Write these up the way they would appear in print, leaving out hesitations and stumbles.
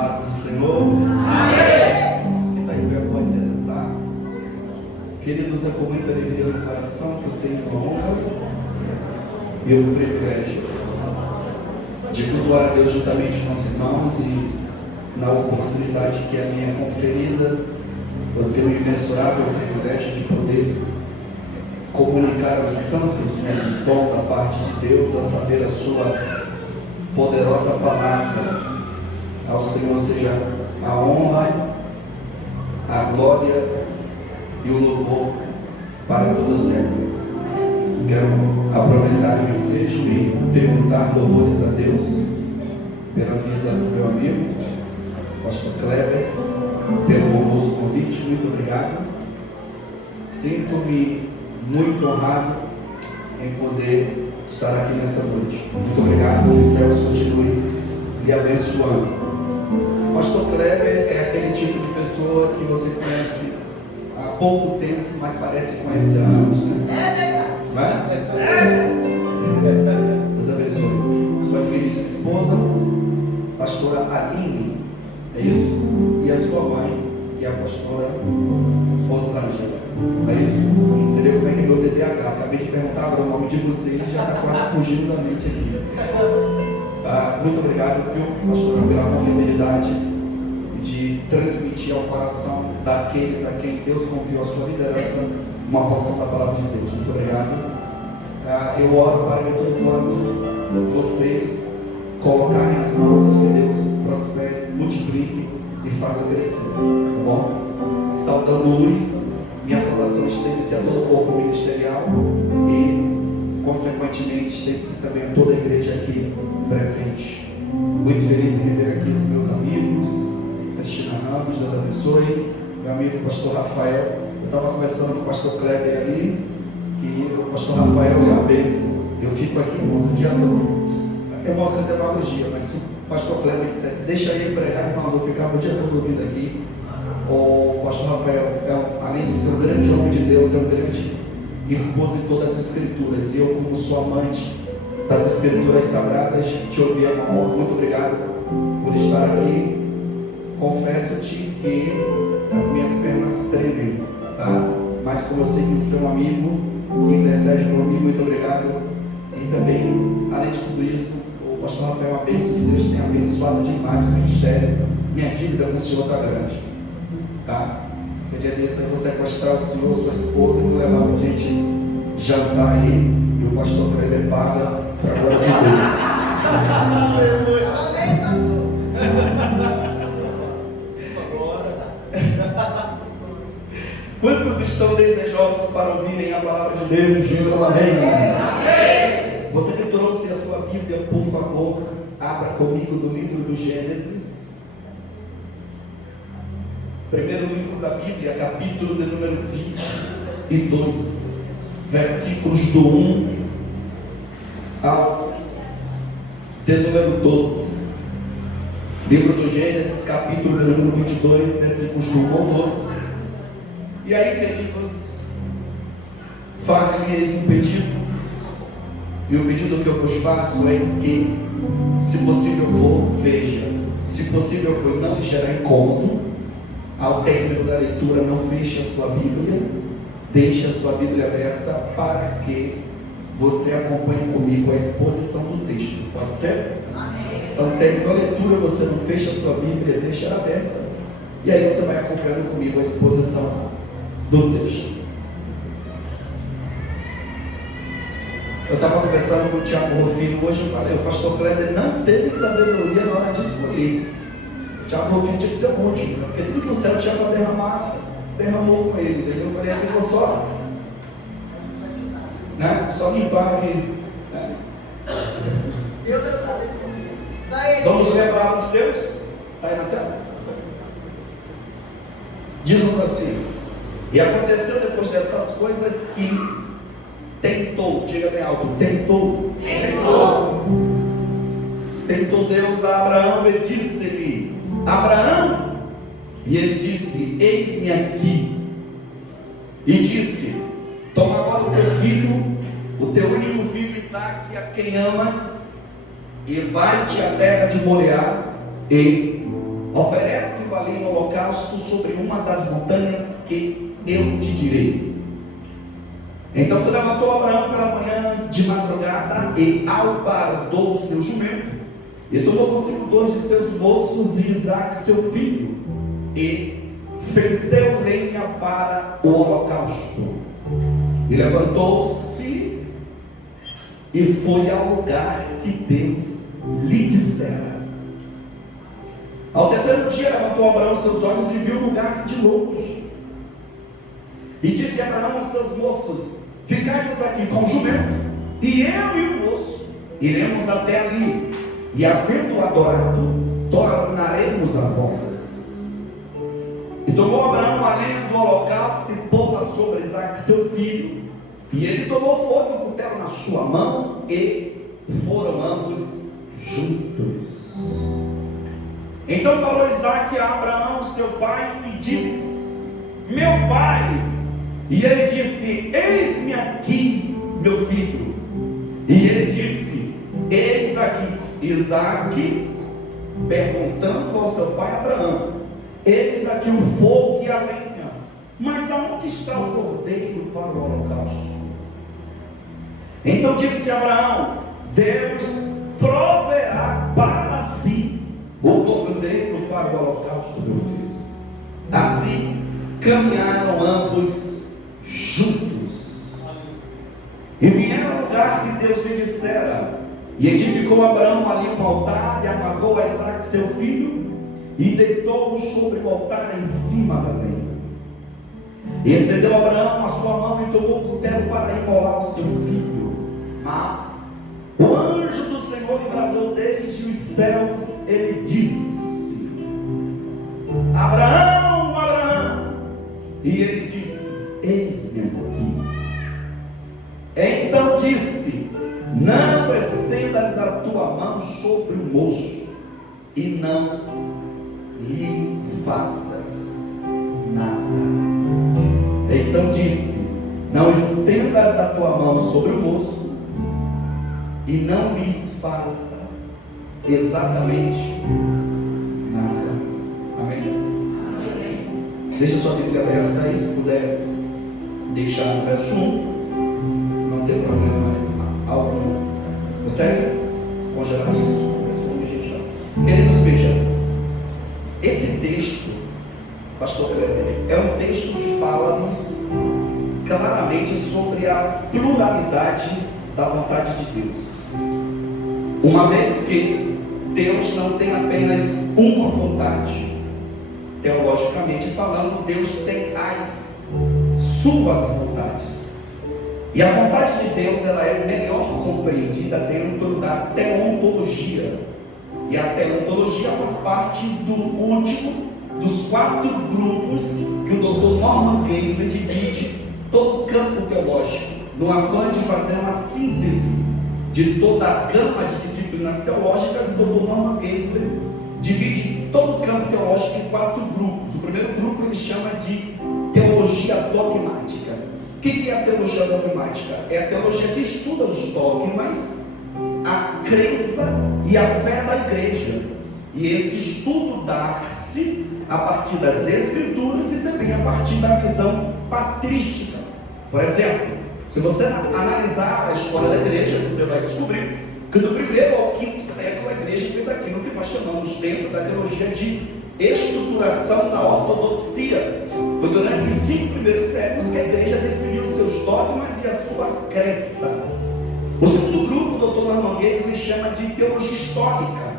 Paz do Senhor. Amém. Quem está em pé pode se sentar. Queridos, é com muita alegria no coração que eu tenho a honra e o privilégio de cultuar a Deus juntamente com os irmãos e na oportunidade que é minha conferida, eu tenho o imensurável privilégio de poder comunicar aos santos o dom da parte de Deus, a saber a sua poderosa palavra. Ao Senhor seja a honra, a glória e o louvor para todo sempre. Quero aproveitar o ensejo e perguntar louvores a Deus pela vida do meu amigo, pastor Kleber, pelo honroso convite. Muito obrigado. Sinto-me muito honrado em poder estar aqui nessa noite. Muito obrigado. Que os céus continuem lhe abençoando. Pastor Kleber é aquele tipo de pessoa que você conhece há pouco tempo, mas parece que conhece há anos, né? Não é? Deus abençoe. Sua queridíssima esposa, pastora Aline, é isso? E a sua mãe, que é a pastora Rosângela, é isso? Você vê como é que é meu TDAH. Acabei de perguntar o nome de vocês e já está quase fugindo da mente aqui. Muito obrigado, pastor, pela confiabilidade de transmitir ao coração daqueles a quem Deus confiou a sua liderança uma porção da palavra de Deus. Muito obrigado. Eu oro para que todo quanto vocês colocarem as mãos, que Deus prospere, multiplique e faça crescer. Tá bom? Saudando o Luiz, minha saudação estende-se a todo o corpo ministerial e, consequentemente, estende-se também a toda a igreja aqui presente. Muito feliz em rever aqui os meus amigos, Cristina Ramos, Deus abençoe, meu amigo pastor Rafael. Eu estava conversando com o pastor Kleber ali, que o pastor Rafael é uma bênção. Eu fico aqui, irmãos, o dia todo. Eu mostro a demagogia, mas se o pastor Kleber dissesse, deixa ele pregar, irmãos, eu ficava o dia todo ouvindo aqui. O pastor Rafael, além de ser um grande homem de Deus, é um grande expositor das Escrituras. E eu, como sou amante das Escrituras Sagradas, te ouvi, amor. Muito obrigado por estar aqui. Confesso-te que as minhas pernas tremem, tá? Mas como eu sei que você é um amigo que intercede por mim, muito obrigado. E também, além de tudo isso, o pastor Rafael é uma bênção de Deus, tem abençoado demais o ministério. Minha dívida com o Senhor está grande, tá? Que dia desse eu vou sequestrar o Senhor, sua esposa, e vou levar a gente jantar aí, e o pastor Kleber paga para a glória de Deus. Amém, pastor. Quantos estão desejosos para ouvirem a palavra de Deus? Digam amém. Amém. Você que trouxe a sua Bíblia, por favor, abra comigo no livro do Gênesis. Primeiro livro da Bíblia, capítulo de número 22, versículos do 1 ao de número 12. Livro do Gênesis, capítulo de número 22, versículos do 1 ao 12. E aí, queridos, faça-lhes um pedido. E o pedido que eu vos faço é que, se possível for, veja. Se possível for, não lhe gerar incômodo. Ao término da leitura, não feche a sua Bíblia. Deixe a sua Bíblia aberta para que você acompanhe comigo a exposição do texto. Pode ser? Amém. Então, terminou a leitura, você não fecha a sua Bíblia, deixa ela aberta. E aí você vai acompanhando comigo a exposição do texto. Eu estava conversando com o Tiago Rufino hoje. Eu falei, o pastor Kleber não teve sabedoria na hora de escolher. O Tiago Rufino tinha que ser o último, porque tudo que o céu tinha para derramar, derramou com ele, entendeu? Eu falei, eu vou só, né? Só limpar aqui, né? Deus vai fazer. Vamos ler a palavra de Deus? Está aí na tela? Diz-nos assim: e aconteceu depois dessas coisas que tentou, diga bem alto, tentou Deus a Abraão e disse-lhe: Abraão, e ele disse: eis-me aqui. E disse: toma agora o teu filho, o teu único filho Isaque, a quem amas, e vai-te à terra de Moriá e oferece-o ali no holocausto sobre uma das montanhas que eu te direi. Então se levantou Abraão pela manhã de madrugada e albardou o seu jumento, e tomou consigo 2 de seus moços e Isaque seu filho, e fendeu lenha para o holocausto, e levantou-se e foi ao lugar que Deus lhe dissera. Ao terceiro dia levantou Abraão seus olhos e viu o lugar de longe, e disse Abraão aos seus moços: ficai-vos aqui com o jumento, e eu e o moço iremos até ali, e havendo adorado, tornaremos a vós. E tomou Abraão a lenha do holocausto e pô-la sobre Isaque seu filho, e ele tomou fogo e cutelo na sua mão, e foram ambos juntos. Então falou Isaque a Abraão seu pai e disse: meu pai. E ele disse: eis-me aqui, meu filho. E ele disse: eis aqui. Isaque perguntando ao seu pai Abraão: eis aqui o fogo e a lenha, mas aonde está o cordeiro para o holocausto? Então disse Abraão: Deus proverá para si o cordeiro para o holocausto, meu filho. Assim caminharam ambos juntos e vieram ao lugar que Deus lhe dissera, e edificou Abraão ali um altar, e amarrou a Isaque seu filho, e deitou-o sobre o altar em cima da lenha. E estendeu Abraão a sua mão e tomou o cutelo para imolar o seu filho. Mas o anjo do Senhor lhe bradou desde os céus, ele disse: Abraão, Abraão. E ele disse: eis-me aqui. Então disse: não estendas a tua mão sobre o moço, e não lhe faças nada. Então disse: não estendas a tua mão sobre o moço, e não lhes faça exatamente nada. Amém? Amém. Deixa sua Bíblia aberta aí, se puder deixar no verso 1. Não tem problema algum. Consegue congelar isso? Verso 1, gente. Queridos, veja, esse texto, pastor Kleber, é um texto que fala-nos claramente sobre a pluralidade da vontade de Deus. Uma vez que Deus não tem apenas uma vontade, teologicamente falando, Deus tem as suas vontades. E a vontade de Deus, ela é melhor compreendida dentro da teontologia. E a teontologia faz parte do último dos 4 grupos que o Dr. Norman Geisler divide todo o campo teológico, no afã de fazer uma síntese de toda a gama de disciplinas teológicas. O Dr. Norman Geisler divide todo o campo teológico em 4 grupos. O primeiro grupo ele chama de teologia dogmática. O que é a teologia dogmática? É a teologia que estuda os dogmas, a crença e a fé da igreja. E esse estudo dá-se a partir das escrituras e também a partir da visão patrística. Por exemplo, se você analisar a história da igreja, você vai descobrir que do 1º ao 5º século a igreja fez aquilo que nós chamamos dentro da teologia de estruturação da ortodoxia. Foi durante os 5 primeiros séculos que a igreja definiu seus dogmas e a sua crença. O segundo grupo, o Dr. Norman Geisler chama de teologia histórica.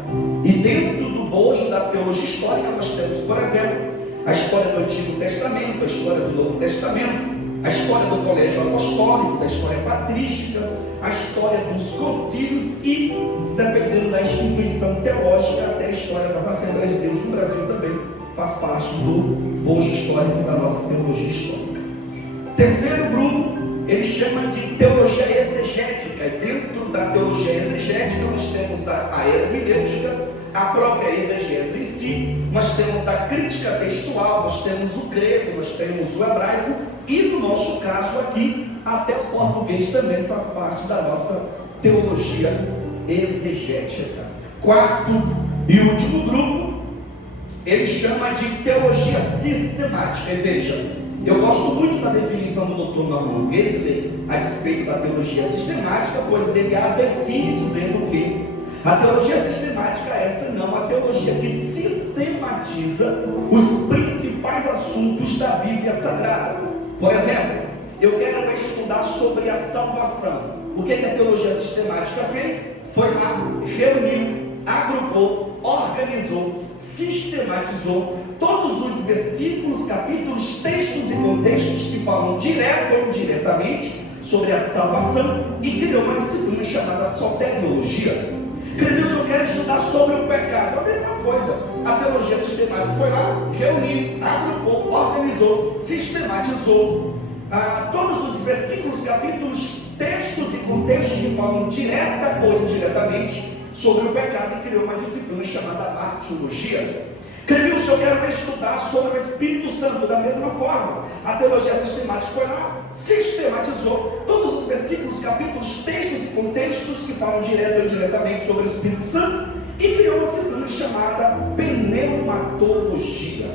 E dentro do bojo da teologia histórica nós temos, por exemplo, a história do Antigo Testamento, a história do Novo Testamento, a história do colégio apostólico, da história patrística, a história dos concílios e, dependendo da instituição teológica, até a história das Assembleias de Deus no Brasil também faz parte do bojo histórico da nossa teologia histórica. Terceiro grupo, ele chama de teologia exegética. E dentro da teologia exegética nós temos a hermenêutica, a própria exegese em si, nós temos a crítica textual, nós temos o grego, nós temos o hebraico e no nosso caso aqui, até o português também faz parte da nossa teologia exegética. Quarto e último grupo, ele chama de teologia sistemática. E veja, eu gosto muito da definição do Dr. Norman Geisler a respeito da teologia sistemática, pois ele a define dizendo que a teologia sistemática é senão a teologia que sistematiza os principais assuntos da Bíblia Sagrada. Por exemplo, eu quero estudar sobre a salvação. O que a teologia sistemática fez? Foi lá, reuniu, agrupou, organizou, sistematizou todos os versículos, capítulos, textos e contextos que falam direto ou indiretamente sobre a salvação e criou uma disciplina chamada soteriologia. Queridos, eu quero estudar sobre o pecado. A mesma coisa, a teologia sistemática foi lá, reuniu, agrupou, organizou, sistematizou todos os versículos, capítulos, textos e contextos que falam direta ou indiretamente sobre o pecado e criou uma disciplina chamada martirologia. Queridos, eu quero estudar sobre o Espírito Santo da mesma forma. A teologia sistemática foi lá, sistematizou todos os versículos, capítulos, textos e contextos que falam direto ou indiretamente sobre o Espírito Santo e criou uma disciplina chamada pneumatologia.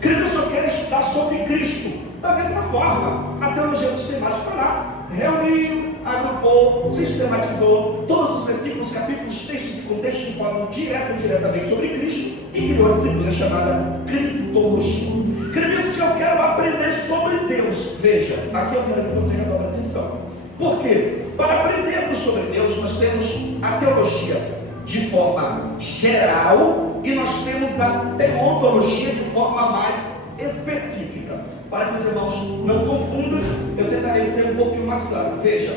Queridos, eu quero estudar sobre Cristo. Da mesma forma, a teologia sistemática foi lá, reuniu, agrupou, sistematizou todos os versículos, capítulos, textos e contextos que falam direto ou indiretamente sobre Cristo e criou a disciplina chamada Cristologia. Queridos, se eu quero aprender sobre Deus, veja, aqui eu quero que você redobre atenção. Por quê? Para aprendermos sobre Deus, nós temos a teologia de forma geral e nós temos a teontologia de forma mais específica. Para que os irmãos não confundam, eu tentarei ser um pouquinho mais claro. Veja,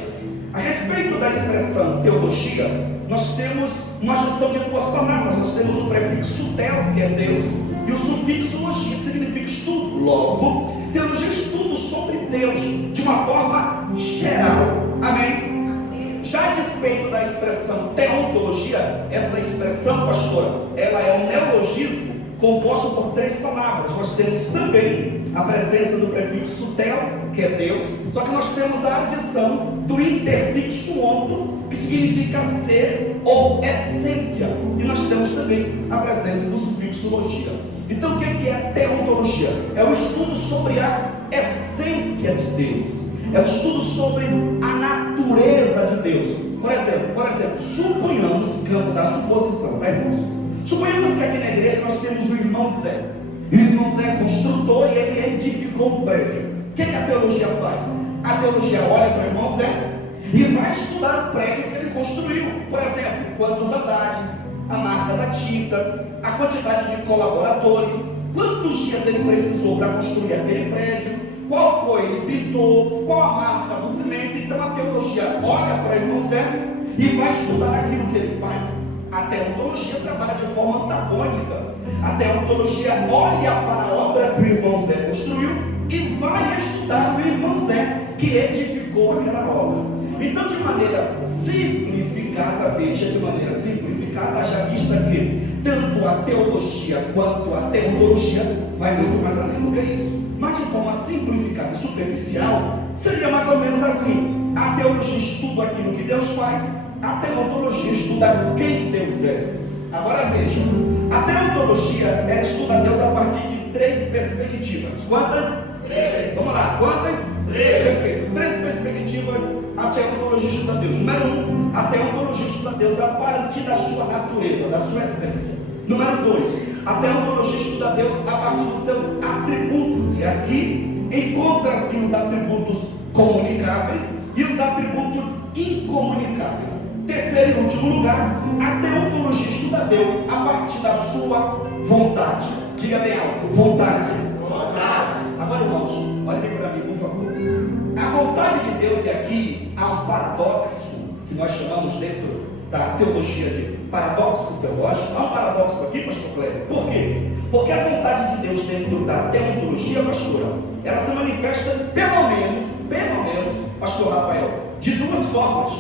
a respeito da expressão teologia, nós temos uma junção de duas palavras. Nós temos o prefixo tel, que é Deus, e o sufixo logia, que significa estudo. Logo, teologia é estudo sobre Deus de uma forma geral. Amém? Já a respeito da expressão teontologia, essa expressão, pastora, ela é um neologismo composto por três palavras. Nós temos também a presença do prefixo tel, que é Deus, só que nós temos a adição do interfixo onto, que significa ser ou essência, e nós temos também a presença do sufixo logia. Então o que é teontologia? É o estudo sobre a essência de Deus, é o estudo sobre a natureza de Deus. Por exemplo, suponhamos, campo da suposição, tá, irmãos? Suponhamos que aqui na igreja nós temos o irmão Zé. O irmão Zé é construtor e ele edificou um prédio. O que a teologia faz? A teologia olha para o irmão Zé e vai estudar o prédio que ele construiu. Por exemplo, quantos andares, a marca da tinta, a quantidade de colaboradores, quantos dias ele precisou para construir aquele prédio, qual cor ele pintou, qual a marca do cimento. Então a teologia olha para o irmão Zé e vai estudar aquilo que ele faz. A teontologia trabalha de forma antagônica. A teontologia olha para a obra que o irmão Zé construiu e vai estudar o irmão Zé que edificou aquela obra. Então, de maneira simplificada, veja, de maneira simplificada, já vista que tanto a teologia quanto a teontologia vai muito mais além do que isso. Mas de forma simplificada e superficial, seria mais ou menos assim: a teologia estuda aquilo que Deus faz, a teontologia estuda quem Deus é. Agora veja, a teontologia ela estuda Deus a partir de três perspectivas. Quantas? Três. Vamos lá, quantas? Três. Perfeito. Três perspectivas a teontologia estuda Deus. Número 1, a teontologia estuda Deus a partir da sua natureza, da sua essência. Número 2, a teontologia estuda Deus a partir dos seus atributos. E aqui encontra-se os atributos comunicáveis e os atributos incomunicáveis. Terceiro e último lugar, a teontologia estuda Deus a partir da sua vontade. Diga bem alto, vontade. Agora, irmãos, olhem bem para mim, por favor. A vontade de Deus, e aqui há um paradoxo que nós chamamos dentro da teologia de paradoxo teológico. Há um paradoxo aqui, pastor Cléber. Por quê? Porque a vontade de Deus dentro da teontologia, pastora, ela se manifesta pelo menos, pastor Rafael, de duas formas: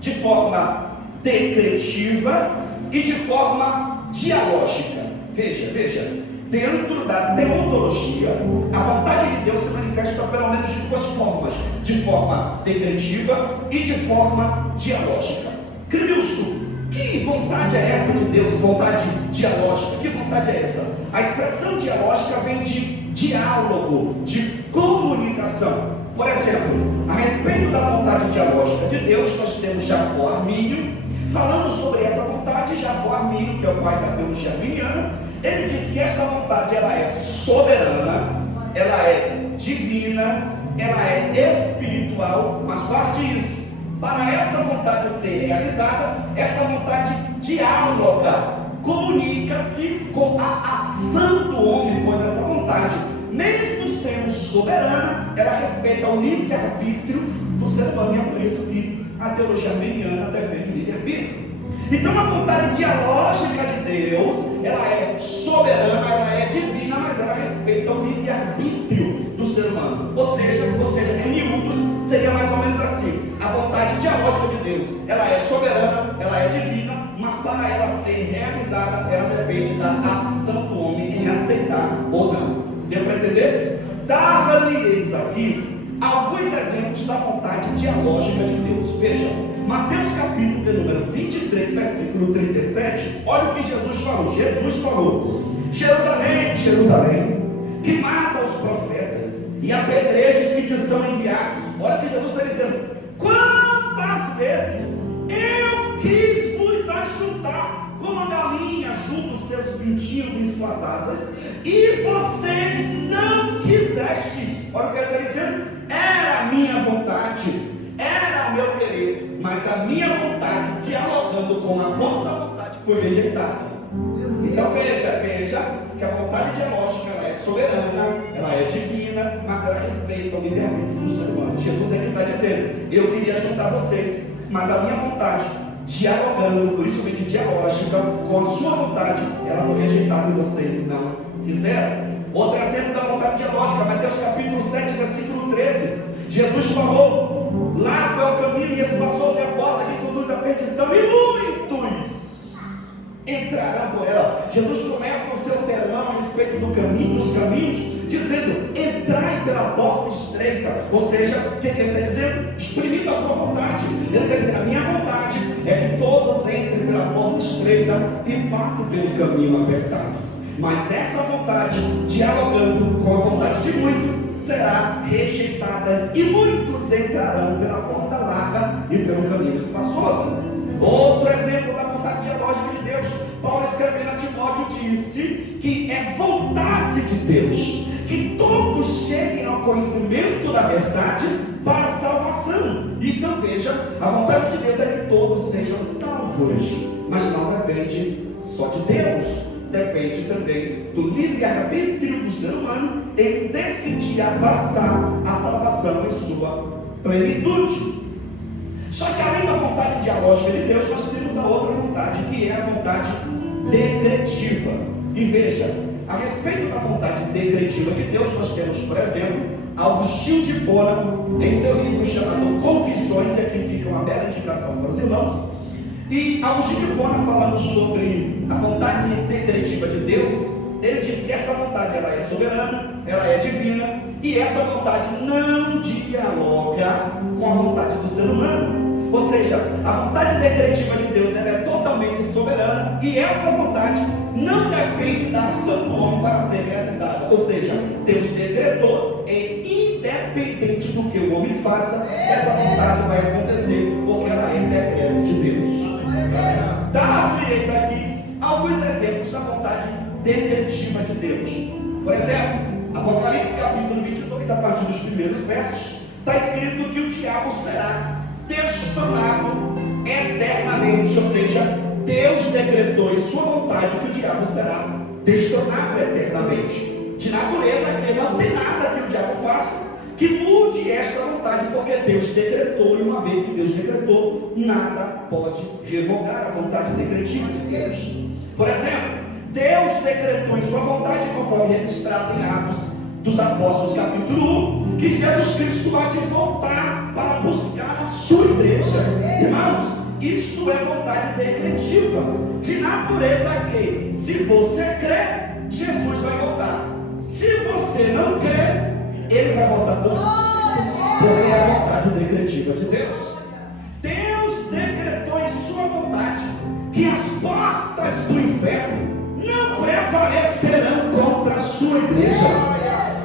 de forma decretiva e de forma dialógica. Veja, dentro da teontologia, a vontade de Deus se manifesta pelo menos de duas formas: de forma decretiva e de forma dialógica. Crimilson, que vontade é essa de Deus? Vontade dialógica. Que vontade é essa? A expressão dialógica vem de diálogo, de comunicação. Por exemplo, a respeito da vontade dialógica de Deus, nós temos Jacó Armínio, falando sobre essa vontade. Jacó Armínio, que é o pai da teologia arminiana, ele diz que esta vontade ela é soberana, ela é divina, ela é espiritual, mas parte isso. Para essa vontade ser realizada, essa vontade dialoga, comunica-se com a ação do homem, pois essa vontade, mesmo sendo soberana, ela respeita o livre-arbítrio do ser humano, e é por isso que a teologia arminiana defende o livre-arbítrio. Então a vontade dialógica de Deus, ela é soberana, ela é divina, mas ela respeita o livre-arbítrio do ser humano. Ou seja, em miúdos, seria mais ou menos assim: a vontade dialógica de Deus, ela é soberana, ela é divina, mas para ela ser realizada, ela depende da ação do homem em aceitar ou não. Deu para entender? Dar-lhes aqui alguns exemplos da vontade dialógica de Deus. Veja, Mateus capítulo de número 23, versículo 37, olha o que Jesus falou. Jesus falou: Jerusalém, Jerusalém, que mata os profetas e apedreja os que te são enviados. Olha o que Jesus está dizendo: quantas vezes eu quis vos ajudar, como a galinha ajuda os seus pintinhos em suas asas, e vocês não quisestes. Olha o que ele está dizendo: era a minha vontade, era o meu querer, mas a minha vontade, dialogando com a vossa vontade, foi rejeitada. Então veja que a vontade dialógica, ela é soberana, ela é divina, mas ela respeita o livre-arbítrio do ser humano. Jesus aqui está dizendo: eu queria ajudar vocês, mas a minha vontade, dialogando, por isso vem de dialógica, com a sua vontade, ela foi rejeitada e vocês não quiseram. Outro exemplo da vontade dialógica, Mateus capítulo 7, versículo 13. Jesus falou: largo é o caminho e espaçoso é a porta que conduz à perdição, e muitos entrarão por ela. Jesus começa o seu sermão a respeito do caminho, dos caminhos, dizendo: entrai pela porta estreita. Ou seja, o que ele está dizendo? Exprimindo a sua vontade. Ele está dizendo: a minha vontade é que todos entrem pela porta estreita e passem pelo caminho apertado. Mas essa vontade, dialogando com a vontade de muitos, será rejeitada, e muitos entrarão pela porta larga e pelo caminho espaçoso. Outro exemplo da vontade dialógica de Deus, Paulo escrevendo a Timóteo disse que é vontade de Deus que todos cheguem ao conhecimento da verdade para a salvação. Então veja, a vontade de Deus é que todos sejam salvos, mas não depende só de Deus, depende também do livre-arbítrio do ser humano em decidir abraçar a salvação em sua plenitude. Só que além da vontade dialógica de Deus, nós temos a outra vontade, que é a vontade decretiva. E veja, a respeito da vontade decretiva de Deus, nós temos, por exemplo, Agostinho de Hipona, em seu livro chamado Confissões, e aqui fica uma bela indicação para os irmãos. E Agostinho de Hipona, falando sobre a vontade decretiva de Deus, ele diz que essa vontade ela é soberana, ela é divina, e essa vontade não dialoga com a vontade do ser humano. Ou seja, a vontade decretiva de Deus ela é totalmente soberana, e essa vontade não depende da ação do homem para ser realizada. Ou seja, Deus decretou, e independente do que o homem faça, essa vontade vai acontecer, porque ela é decreto de Deus. Dar-lhes aqui alguns exemplos da vontade decretiva de Deus. Por exemplo, Apocalipse capítulo 22, a partir dos primeiros versos, está escrito que o diabo será destronado eternamente. Ou seja, Deus decretou em sua vontade que o diabo será destronado eternamente. De natureza que não tem nada que o diabo faça que mude esta vontade, porque Deus decretou, e uma vez que Deus decretou, nada pode revogar a vontade decretiva de Deus. Por exemplo, Deus decretou em sua vontade, conforme registrado em Atos dos Apóstolos capítulo 1, que Jesus Cristo há de voltar para buscar a sua igreja. Irmãos, isto é vontade decretiva, de natureza que, se você crê, Jesus vai voltar. Se você não crê, ele vai voltar todos os dias, porque é a vontade decretiva de Deus. Deus decretou em sua vontade que as portas do inferno não prevalecerão sua igreja.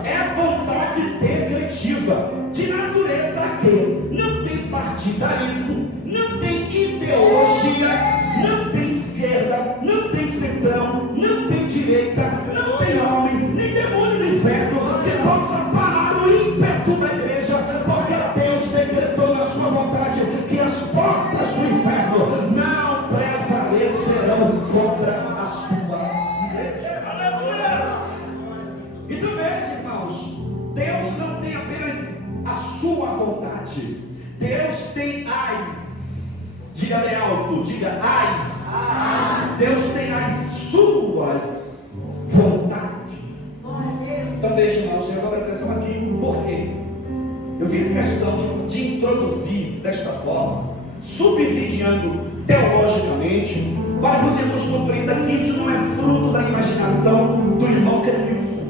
É vontade decretiva, de natureza que não tem partidarismo, não tem ideologias, não tem esquerda, não tem centrão, não tem direita, não tem homem, nem demônio do inferno que possa parar o ímpeto da igreja, porque Deus decretou na sua vontade que as portas do inferno não prevalecerão contra a sua igreja. Aleluia! Então veja, irmãos, Deus não tem apenas a sua vontade, Deus tem as, diga bem alto, diga as, Deus tem as suas vontades. Então veja, irmãos, eu agora atenção aqui, por quê? Eu fiz questão de introduzir desta forma, subsidiando teologicamente, para que os irmãos compreendam que isso não é fruto da imaginação do irmão Cremilson.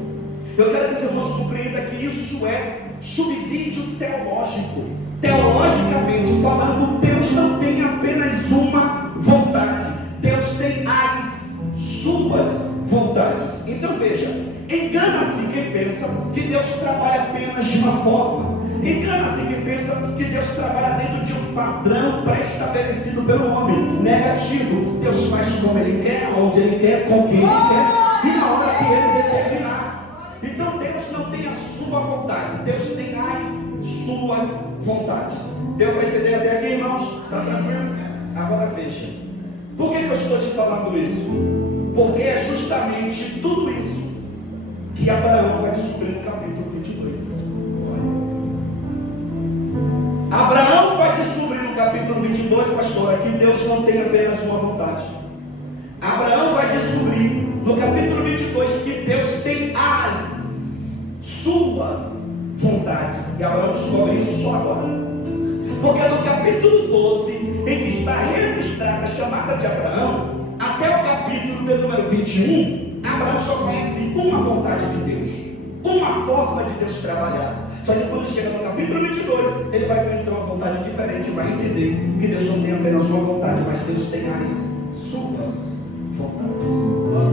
Eu quero que os irmãos compreendam que isso é subsídio teológico. Teologicamente falando, Deus não tem apenas uma vontade, Deus tem as suas vontades. Então veja, engana-se quem pensa que Deus trabalha apenas de uma forma. Engana-se quem pensa que Deus trabalha dentro de um padrão pré-estabelecido pelo homem. Negativo. Deus faz como Ele quer, onde Ele quer, com quem Ele quer e na hora que Ele determinar. Então Deus não tem a sua vontade, Deus tem as suas vontades. Deu para entender até aqui, irmãos? Está tranquilo? Agora veja, por que eu estou te falando isso? Porque é justamente tudo isso que Abraão vai descobrir no capítulo 22. Abraão vai descobrir no capítulo 22, pastor, que Deus não tem apenas uma vontade. Abraão vai descobrir no capítulo 22 que Deus tem as suas vontades. E Abraão descobre isso só agora. Porque no capítulo 12, em que está registrada a chamada de Abraão, até o capítulo de número 21, Abraão só conhece uma vontade de Deus, uma forma de Deus trabalhar. Só que quando chega no capítulo 22, ele vai conhecer uma vontade diferente, vai entender que Deus não tem apenas uma vontade, mas Deus tem as suas vontades.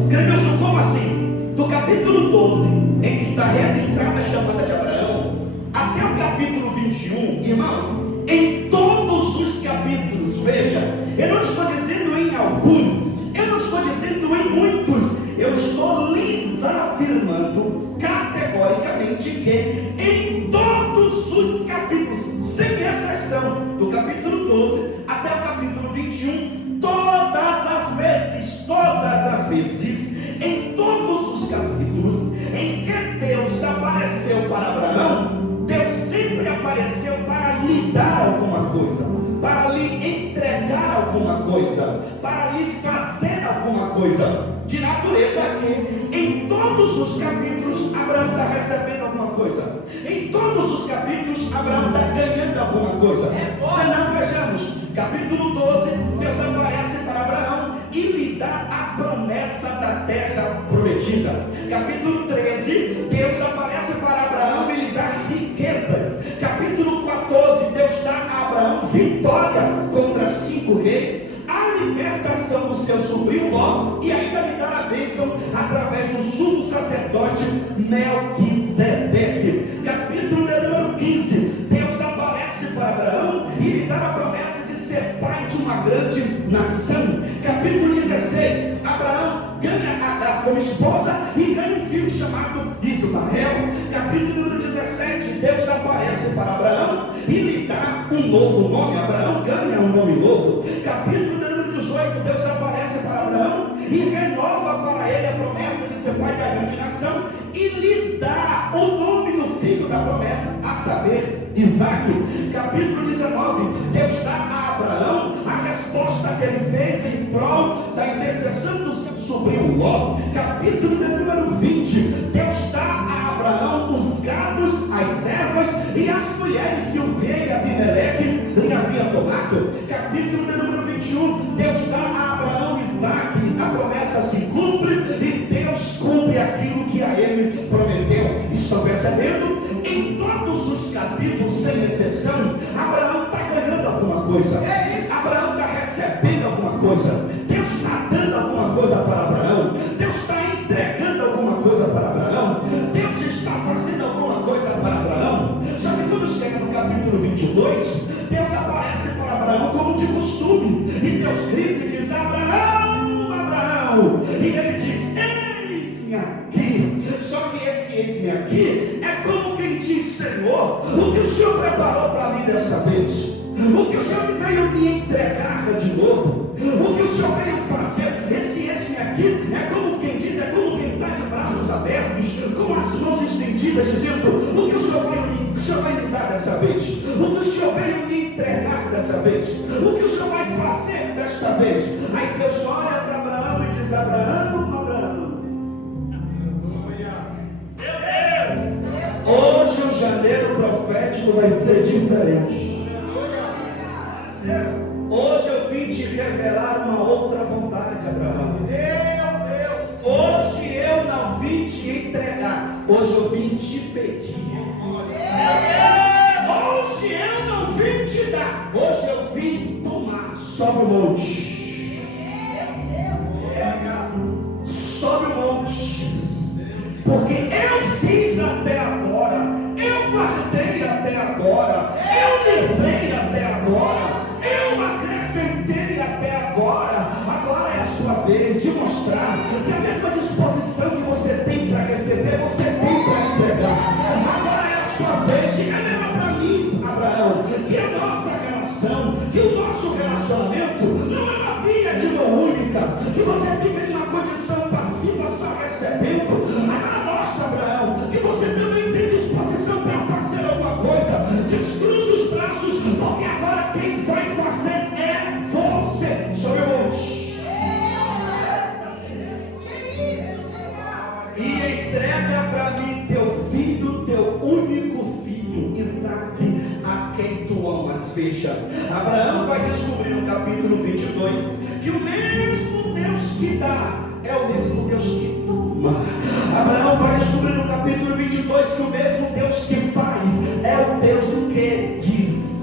Cremilson, como assim? Do capítulo 12, em que está registrada a chamada de Abraão, até o capítulo 21, irmãos, em todos os capítulos, veja, eu não estou dizendo em alguns, eu não estou dizendo em muitos, eu estou lhes afirmando categoricamente que em todos os capítulos, sem exceção, do capítulo 12 até o capítulo 21, todas as vezes, em todos os capítulos em que Deus apareceu para Abraão, Deus sempre apareceu para lhe dar alguma coisa, para lhe entregar alguma coisa, para lhe fazer alguma coisa, de natureza que em todos os capítulos Abraão está recebendo alguma coisa, em todos os capítulos Abraão está ganhando alguma coisa. Se não, vejamos, capítulo 12, Deus aparece para Abraão e lhe dá a promessa da terra prometida. Capítulo 13, Deus aparece para Abraão e lhe dá riquezas. Capítulo 14, Deus dá a Abraão vitória contra 5 reis, a libertação do seu sobrinho Ló e ainda lhe dá a bênção através do sumo sacerdote Melquisedeque. Capítulo número 15, Deus aparece para Abraão e lhe dá a promessa de ser pai de uma grande nação. Capítulo 16, Abraão ganha Agar como esposa e ganha um filho chamado Ismael. Capítulo número 17, Deus aparece para Abraão e lhe dá um novo nome. Abraão ganha um nome novo. Capítulo número 18, Deus aparece para Abraão e renova para ele a promessa de ser pai da grande nação e lhe dá o nome do filho da promessa, a saber, Isaque. Capítulo 19, Deus dá a Abraão a resposta que ele fez em prol da intercessão do seu sobrinho Ló. Capítulo número 20, Deus dá a Abraão os gados, as servas e as mulheres que o rei Abimeleque lhe havia tomado. Capítulo número 21, Deus dá a Abraão Isaque, a promessa se cumpre e Deus cumpre aquilo que a ele prometeu. Estão percebendo? Em todos os capítulos, sem exceção, Abraão está ganhando alguma coisa, Abraão está recebendo alguma coisa, Deus está dando alguma coisa para Abraão, Deus está entregando alguma coisa para Abraão. eis-me aqui é como quem diz: Senhor, o que o Senhor preparou para mim dessa vez? O que o Senhor veio me entregar de novo? O que o Senhor veio fazer? Esse eis-me aqui é como quem diz, é como quem está de braços abertos, com as mãos estendidas, dizendo: o que o Senhor vai me dar dessa vez? O que o Senhor veio me entregar dessa vez? O que o Senhor vai fazer desta vez? Aí Deus olha para Abraão e diz: Abraão, hoje o janeiro profético vai ser diferente. Hoje eu vim te revelar uma outra vontade, Abraão. Hoje eu não vim te entregar, hoje eu vim te pedir. Hoje eu não vim te dar, hoje eu vim tomar. Sobe o monte. Sobe o monte. Porque eu fiz até agora, eu guardei até agora, eu livrei até agora, eu acrescentei até agora. Agora é a sua vez de mostrar que a mesma disposição que você tem para receber, você tem para entregar. Agora é a sua vez de relevar para mim, Abraão, que a nossa relação, que o nosso relacionamento não é uma via de mão única, que você fica em uma condição passiva só recebendo. Agora mostra, Abraão, que você também tem disposição para fazer alguma coisa. Descruza os braços, porque agora quem vai fazer é você. Sobe o monte e entrega para mim teu filho, teu único filho, Isaque, a quem tu amas. Veja, Abraão vai descobrir no capítulo 22 que o mesmo Deus que dá é o mesmo Deus que toma. Abraão vai descobrir no capítulo 22 que o mesmo Deus que faz é o Deus que desfaz.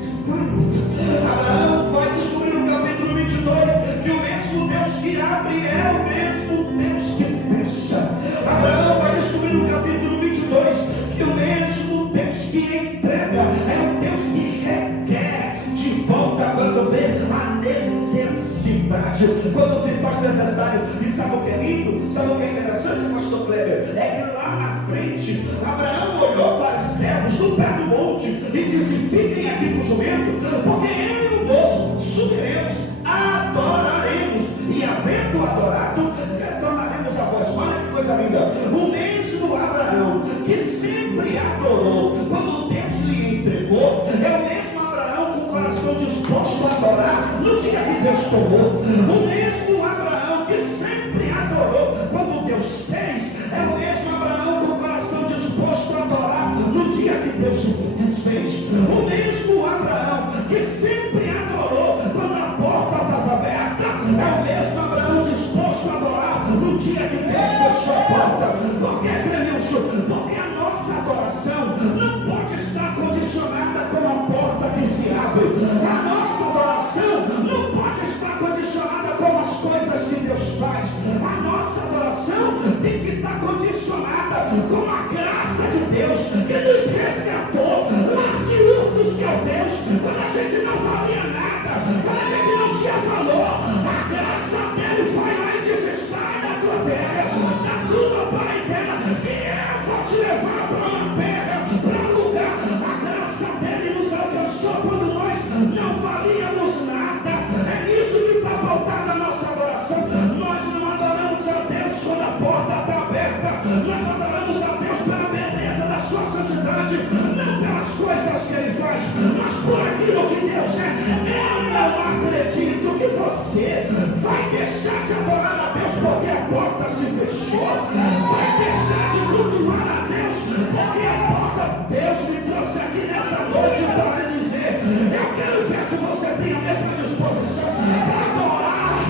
Abraão vai descobrir no capítulo 22 que o mesmo Deus que abre é o mesmo Deus que fecha. Abraão vai descobrir no capítulo 22 que o mesmo Deus que entrega é o Deus que requer de volta quando vê a necessidade, quando se faz necessário. E sabe o que é lindo? Sabe o que é interessante, pastor Kleber? É que lá na frente Abraão olhou para os servos no pé do monte e disse: fiquem aqui com o jumento, porque eu e o moço subiremos, adoraremos, e havendo adorado, retornaremos a vós. Olha que coisa linda. O mesmo Abraão que sempre adorou quando Deus lhe entregou é o mesmo Abraão com o coração disposto a adorar no dia que Deus tomou. O mesmo Abraão que sempre adorou quando Deus fez é o mesmo Abraão com o coração disposto a adorar no dia que Deus desfez. O mesmo Abraão que sempre adorou quando a porta estava aberta é o mesmo Abraão disposto a adorar no dia que Deus fechou a porta. Por que, Clenilson? Porque a nossa adoração não pode estar condicionada com a porta que se abre. A nossa adoração não pode estar condicionada com as coisas que Deus faz. A nossa adoração tem que estar condicionada com a graça de Deus que nos resgatou lá de Ur dos Caldeus, quando a gente não valia nada, quando a gente não tinha valor. A graça dele foi lá e disse: sai da tua terra, da tua parentela, que eu vou te levar para uma terra, para um lugar. A graça dele nos alcançou quando nós não valíamos nada. É nisso que está pautada a nossa adoração. Nós não adoramos a Deus quando a porta está aberta, nós adoramos a Deus pela beleza da sua santidade, não pelas coisas que ele faz, mas por aquilo que Deus é. Eu não acredito que você vai deixar de adorar a Deus porque a porta se fechou, vai deixar de cultuar a Deus porque a porta. Deus me trouxe aqui nessa noite para dizer: eu quero ver se você tem a mesma disposição para adorar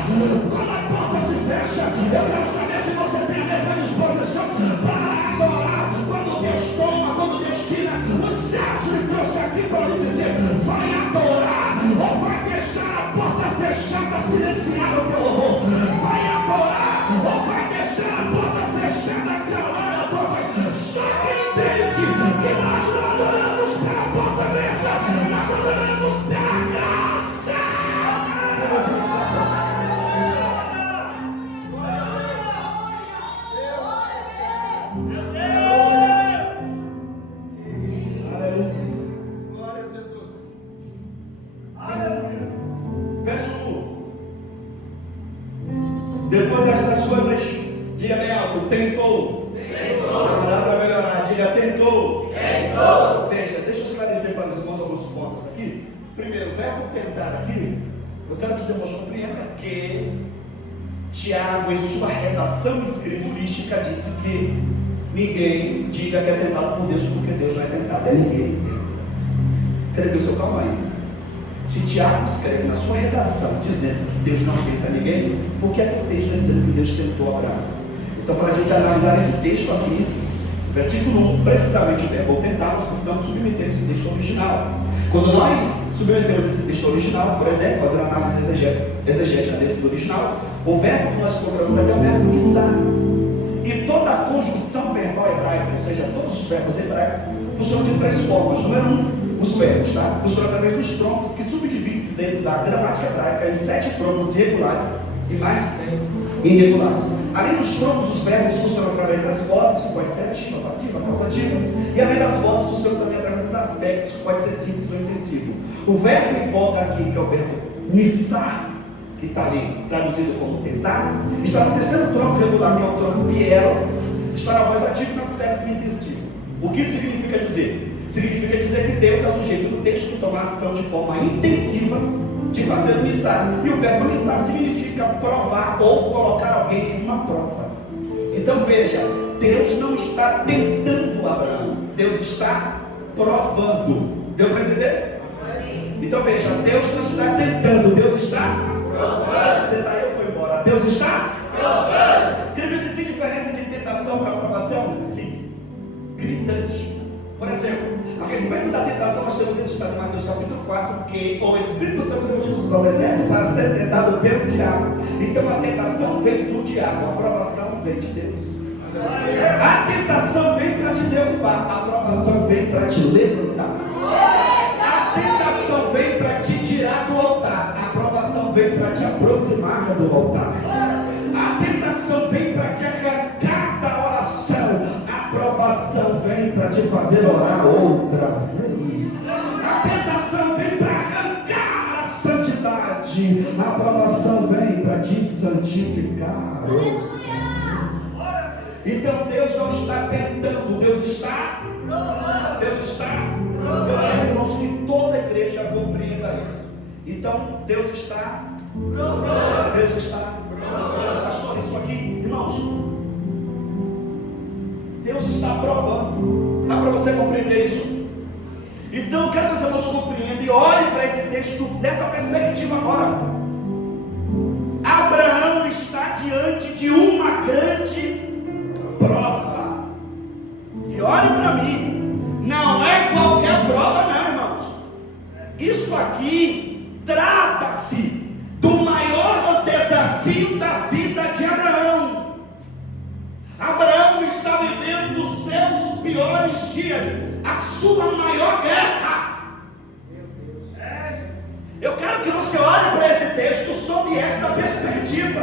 quando a porta se fecha. Eu quero saber se você tem a mesma disposição para adorar quando Deus toma, quando Deus tira. O céu me trouxe aqui para lhe dizer: vai adorar ou vai deixar a porta fechada silenciar o teu louvor? Vai adorar ou vai deixar a porta Primeiro, o verbo tentar aqui, eu quero que os irmãos compreendam que Tiago, em sua redação escriturística, disse que ninguém diga que é tentado por Deus, porque Deus não é tentado, é ninguém. Creio seu calma aí. Se Tiago escreve na sua redação dizendo que Deus não tenta ninguém, por que é que o texto está dizendo que Deus tentou Abraão? Então, para a gente analisar esse texto aqui, versículo 1, precisamente o verbo tentar, nós precisamos submeter esse texto original. Quando nós submetemos esse texto original, por exemplo, fazendo análise exegética dentro do original, o verbo que nós encontramos aqui é o verbo missar. E toda a conjunção verbal hebraica, ou seja, todos os verbos hebraicos, funcionam de três formas. Número 1, os verbos, tá? Funcionam através dos troncos, que subdividem-se dentro da gramática hebraica em 7 troncos regulares e mais 3 irregulares. Além dos troncos, os verbos funcionam através das vozes, que pode ser ativa, passiva, causativa, e além das vozes, funcionam também através dos aspectos, que pode ser simples ou intensivo. O verbo em voga aqui, que é o verbo missar, que está ali traduzido como tentar, está no terceiro tronco regular, que é o tronco piero, está na voz ativa e no aspecto intensivo. O que significa dizer? Significa dizer que Deus é o sujeito do texto que toma ação de forma intensiva de fazer o missar. E o verbo missar significa provar ou colocar alguém em uma prova. Então veja, Deus não está tentando Abraão, Deus está provando. Deu para entender? Então veja, Deus não está tentando, Deus está provando. Você daí ou foi embora? Deus está provando. Quer ver se tem diferença de tentação para aprovação? Sim, gritante. Por exemplo, a respeito da tentação, nós temos registrado em Mateus capítulo 4 que o Espírito Santo levou Jesus ao deserto para ser tentado pelo diabo. Então a tentação vem do diabo, a aprovação vem de Deus. A tentação vem para te derrubar, a aprovação vem para te levantar. A tentação vem para te tirar do altar, a aprovação vem para te aproximar do altar. A tentação vem para te arrancar da oração, a aprovação vem para te fazer orar outra vez. A tentação vem para arrancar a santidade, a aprovação vem para te santificar. Então Deus não está tentando, Deus está provando. Deus está provando. Eu quero, irmãos, que toda a igreja compreenda isso. Então Deus está provando. Deus está provando. Pastor, isso aqui, irmãos, Deus está provando. Dá para você compreender isso? Então eu quero que os irmãos compreendam e olhem para esse texto dessa perspectiva agora. Abraão está diante de uma grande prova. E olhe para mim, não é qualquer prova não, irmãos. Isso aqui trata-se do maior desafio da vida de Abraão. Abraão está vivendo os seus piores dias, a sua maior guerra. Eu quero que você olhe para esse texto sob esta perspectiva.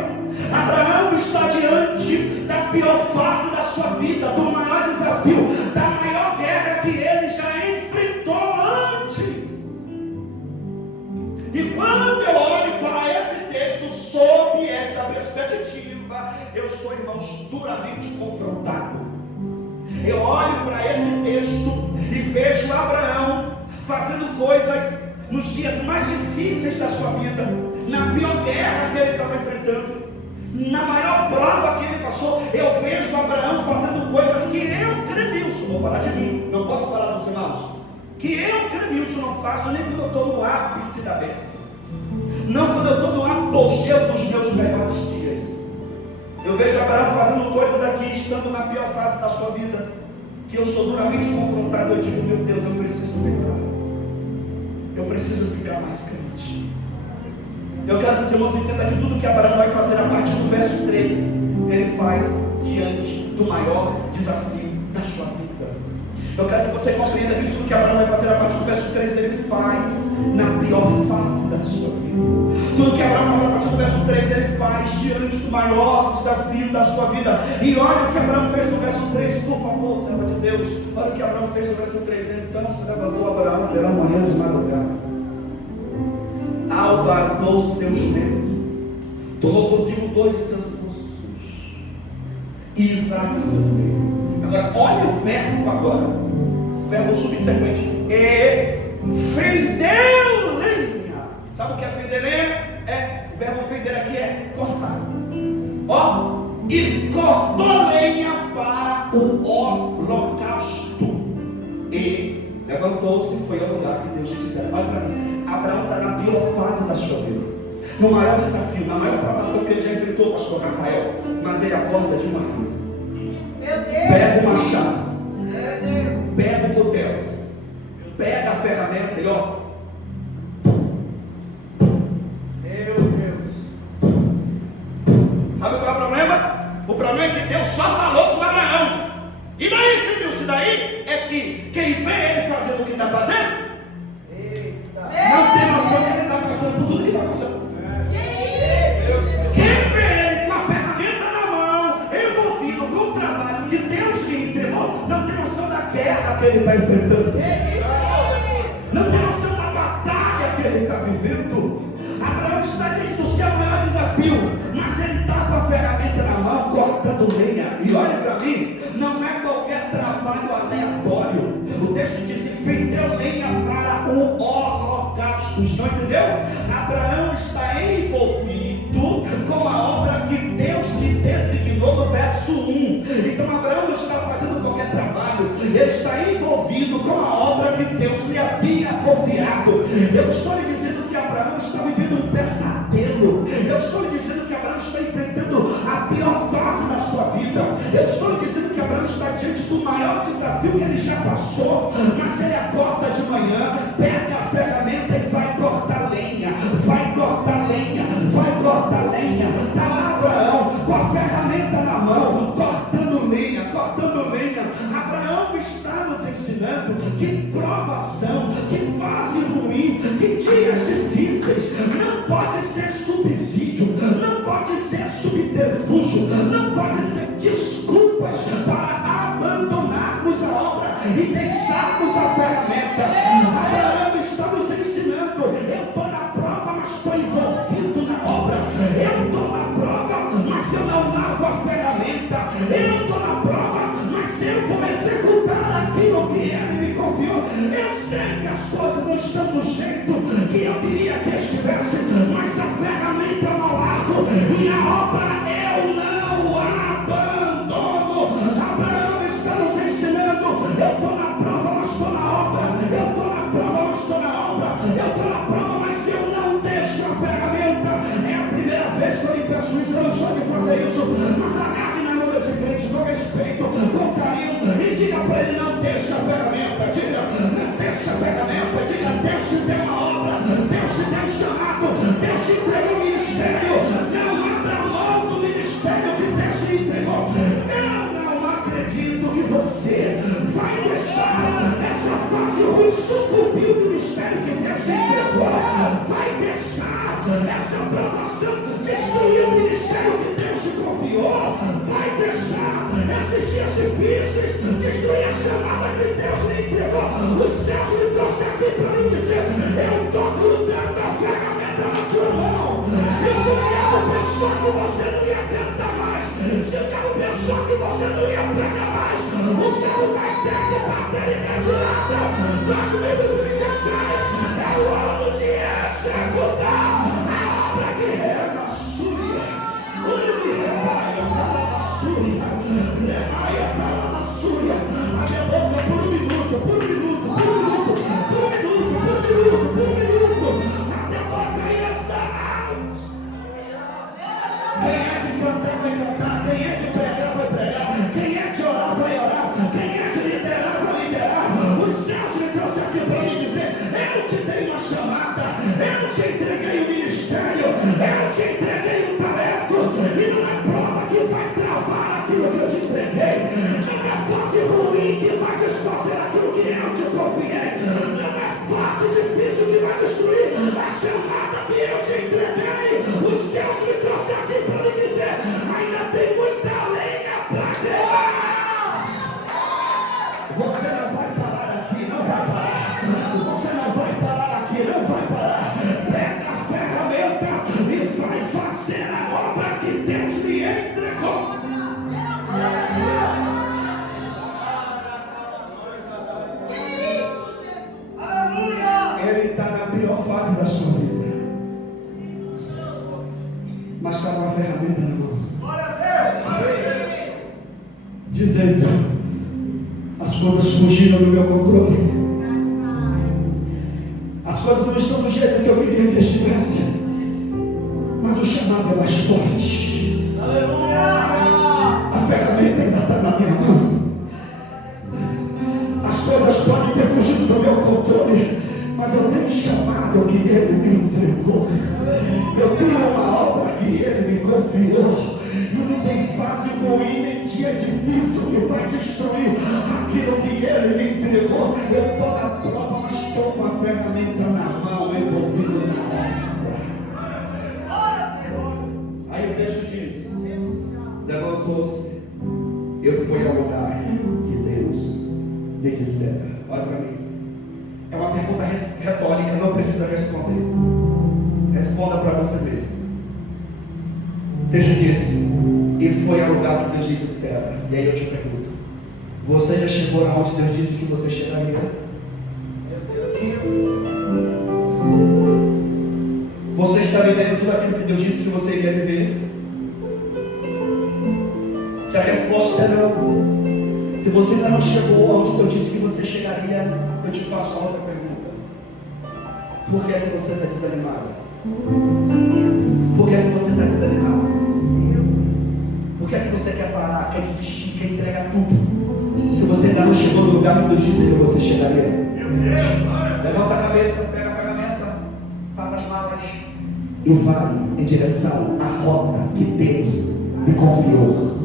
Abraão está diante da pior fase da sua vida, do maior desafio, da maior guerra que ele já enfrentou antes. E quando eu olho para esse texto sob esta perspectiva, eu sou, irmãos, duramente confrontado. Eu olho para esse texto e vejo Abraão fazendo coisas nos dias mais difíceis da sua vida, na pior guerra que ele estava enfrentando, na maior prova que ele passou. Eu vejo Abraão fazendo coisas que eu, Cremilson, vou falar de mim, não posso falar dos irmãos, que eu, Cremilson, não faço nem quando eu estou no ápice da bênção, não quando eu estou no apogeu dos meus melhores dias. Eu vejo Abraão fazendo coisas aqui, estando na pior fase da sua vida, que eu sou duramente confrontado. Eu digo, meu Deus, eu preciso melhorar, eu preciso ficar mais crente. Eu quero que os irmãos entendam que tudo que Abraão vai fazer a partir do verso 3, ele faz diante do maior desafio da sua vida. Eu quero que você compreenda que tudo que Abraão vai fazer a partir do verso 3, ele faz na pior fase da sua vida. Tudo que Abraão faz a partir do verso 3, ele faz diante do maior desafio da sua vida. E olha o que Abraão fez no verso 3, por favor, serva de Deus. Olha o que Abraão fez no verso 3. Então se levantou Abraão pela manhã de madrugada, albardou seu jumento, tomou consigo 2 de seus moços e Isaque seu filho. Agora olha o verbo agora, o verbo subsequente, e vendeu-lhe Sabe o que é fender lenha? O verbo fender aqui é cortar. Ó, e cortou lenha para o holocausto. E levantou-se e foi ao lugar que Deus lhe disse. Olha para mim, Abraão está na pior fase da sua vida, no maior desafio, na maior provação que ele já enfrentou, pastor Rafael. Mas ele acorda de manhã, pega o machado, pega o cutelo, pega a ferramenta e ó, meu Deus. Sabe qual é o problema? O problema é que Deus só falou com Abraão. E daí, Deus, e daí é que quem vê ele fazendo o que está fazendo, não tem noção que ele está passando por tudo que está passando. Quem vê ele com a ferramenta na mão, envolvido com o trabalho que Deus lhe entregou, não tem noção da guerra que ele está enfrentando, não tem noção da batalha que ele está vivendo. Abraão está diante do seu maior desafio, mas ele está com a ferramenta na mão, cortando lenha. E olha para mim, não é qualquer trabalho aleatório. O texto diz: fendeu lenha para o holocausto. Não entendeu? Abraão está envolvido com a obra que Deus lhe designou no verso 1. Então Abraão não está fazendo qualquer trabalho, ele está envolvido com a obra que Deus lhe havia confiado. Eu estou lhe dizendo que Abraão está vivendo um pesadelo. Eu estou lhe dizendo que Abraão está enfrentando a pior fase da sua vida. Eu estou lhe dizendo que Abraão está diante do maior desafio que ele já passou. Mas ele acorda de manhã, pega a ferramenta e vai cortar lenha. Vai cortar lenha, vai cortar lenha. Está lá Abraão com a ferramenta na mão, cortando lenha, cortando lenha. Abraão está nos ensinando que provação, que fase ruim, que dias difíceis não pode ser subsídio, não pode ser subterfúgio, não pode ser desculpas para abandonarmos a obra e deixarmos a ferramenta. Abraão está nos ensinando: eu estou na prova, mas estou envolvido na obra. Eu estou na prova, mas eu não largo a ferramenta. Eu estou na prova, mas eu vou executar aquilo que ele me confiou. Eu sei que as coisas não estão do jeito que eu queria que estivesse, mas a ferramenta eu não largo e a obra eu não abandono. Abraão está nos ensinando: eu estou na prova, mas estou na obra. Eu estou na prova, mas estou na obra. Eu estou na prova, mas eu não deixo a ferramenta. É a primeira vez que eu lhe peço isso, eu não sou de fazer isso, mas agarre na mão desse crente com respeito, com carinho, e diga para ele: não deixa a ferramenta. Diga: não deixa a ferramenta. Diga: Deus te deu uma obra, Deus te deu um chamado, Deus te entregou o ministério. Não abra mão do ministério que Deus te entregou. Eu não acredito que você vai deixar essa fase ruim sucumbir o ministério que Deus te entregou. Vai deixar essa promoção destruir o ministério que Deus te confiou. Vai deixar esses dias difíceis destruir a chamada que Deus lhe entregou. Os céus me trouxe aqui para lhe dizer: eu estou grudando a ferramenta na tua mão. E se o diabo pensou que você não ia tentar mais, se o diabo pensou que você não ia pregar mais, o diabo vai ter que bater em retirada. 2026 é o ano de executar a obra que é na Súria. A minha boca por um minuto, a minha boca ia sarar. Quem é de cantar vai cantar, quem é de pregar vai pregar, quem é de orar vai orar, quem é de liderar vai liderar. Os céus me trouxe aqui para me dizer: eu te dei uma chamada, eu te entreguei o ministério, eu te entreguei o talento, e não é prova que vai travar aquilo que eu te entreguei. Não é fase ruim que vai desfazer aquilo que eu te confiei. Não é fase difícil que vai destruir a chamada que eu te entreguei. Os céus me trouxe aqui para lhe dizer: ainda tem muita lenha para queimar. coisas fugiram do meu controle. As coisas não estão do jeito que eu queria que estivesse, mas o chamado é mais forte. Aleluia! A ferramenta ainda está na minha mão. As coisas podem ter fugido do meu controle, mas eu tenho um chamado que Ele me entregou. Eu tenho uma obra que Ele me confiou. E não tem fase ruim, nem dia difícil que vai destruir aquilo que Ele me entregou. Eu estou na prova, mas estou com a ferramenta na mão, envolvido na obra. Aí o texto diz: levantou-se e foi ao lugar que Deus lhe dissera. Olha para mim. É uma pergunta retórica, não precisa responder. Responda para você mesmo. O texto disse: e foi ao lugar que Deus lhe dissera. E aí eu te pergunto: você já chegou aonde Deus disse que você chegaria? Você está vivendo tudo aquilo que Deus disse que você iria viver? Se a resposta é não, se você ainda não chegou aonde Deus disse que você chegaria, eu te faço uma outra pergunta: por que é que você está desanimado? Por que é que você está desanimado? Por que é que você quer parar, quer desistir, quer entregar tudo? Se você ainda não chegou no lugar que Deus disse que você chegaria. Levanta a cabeça, pega a ferramenta, faz as malas e vai em direção à rota que Deus lhe confiou.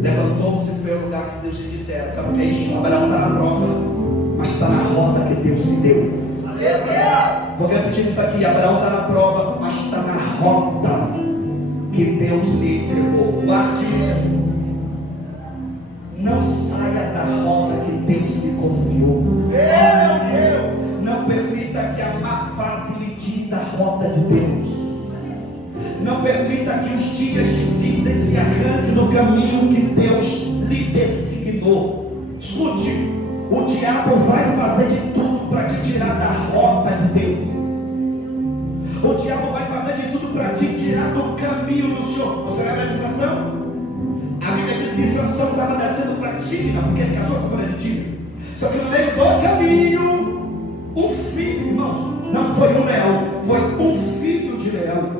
Levantou-se e foi ao lugar que Deus lhe dissera. Sabe o que é isso? Abraão está na prova, mas está na rota que Deus lhe deu. Vou repetir isso aqui: Abraão está na prova, mas está na rota que Deus lhe entregou. Guarde isso. Não saia da rota que Deus lhe confiou. Não permita que a má fase lhe tire da rota de Deus. Não permita que os dias difíceis lhe arranquem do caminho que Deus lhe designou. Escute: o diabo vai fazer de tudo para te tirar da rota de Deus. O diabo vai fazer de tudo para te tirar do caminho do Senhor. Você lembra de Sansão? A Bíblia diz que Sansão estava descendo para Tímina, porque ele casou com a mulher de Tímina. Só que no meio do caminho, um filho, irmãos, não foi um leão, foi um filho de leão,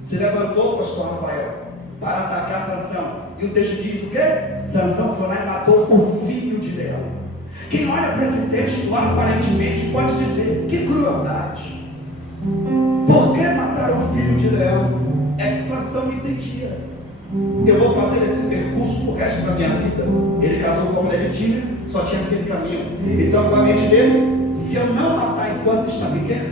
se levantou, pastor Rafael, para atacar Sansão. E o texto diz o quê? Sansão foi lá e matou o filho de leão. Quem olha para esse texto, aparentemente pode dizer: que crueldade. Por que matar o filho de leão? É que Sansão entendia: eu vou fazer esse percurso pro resto da minha vida. Ele casou com a mulher de Tímina, só tinha aquele caminho. Então, com a mente dele, se eu não matar enquanto está pequeno,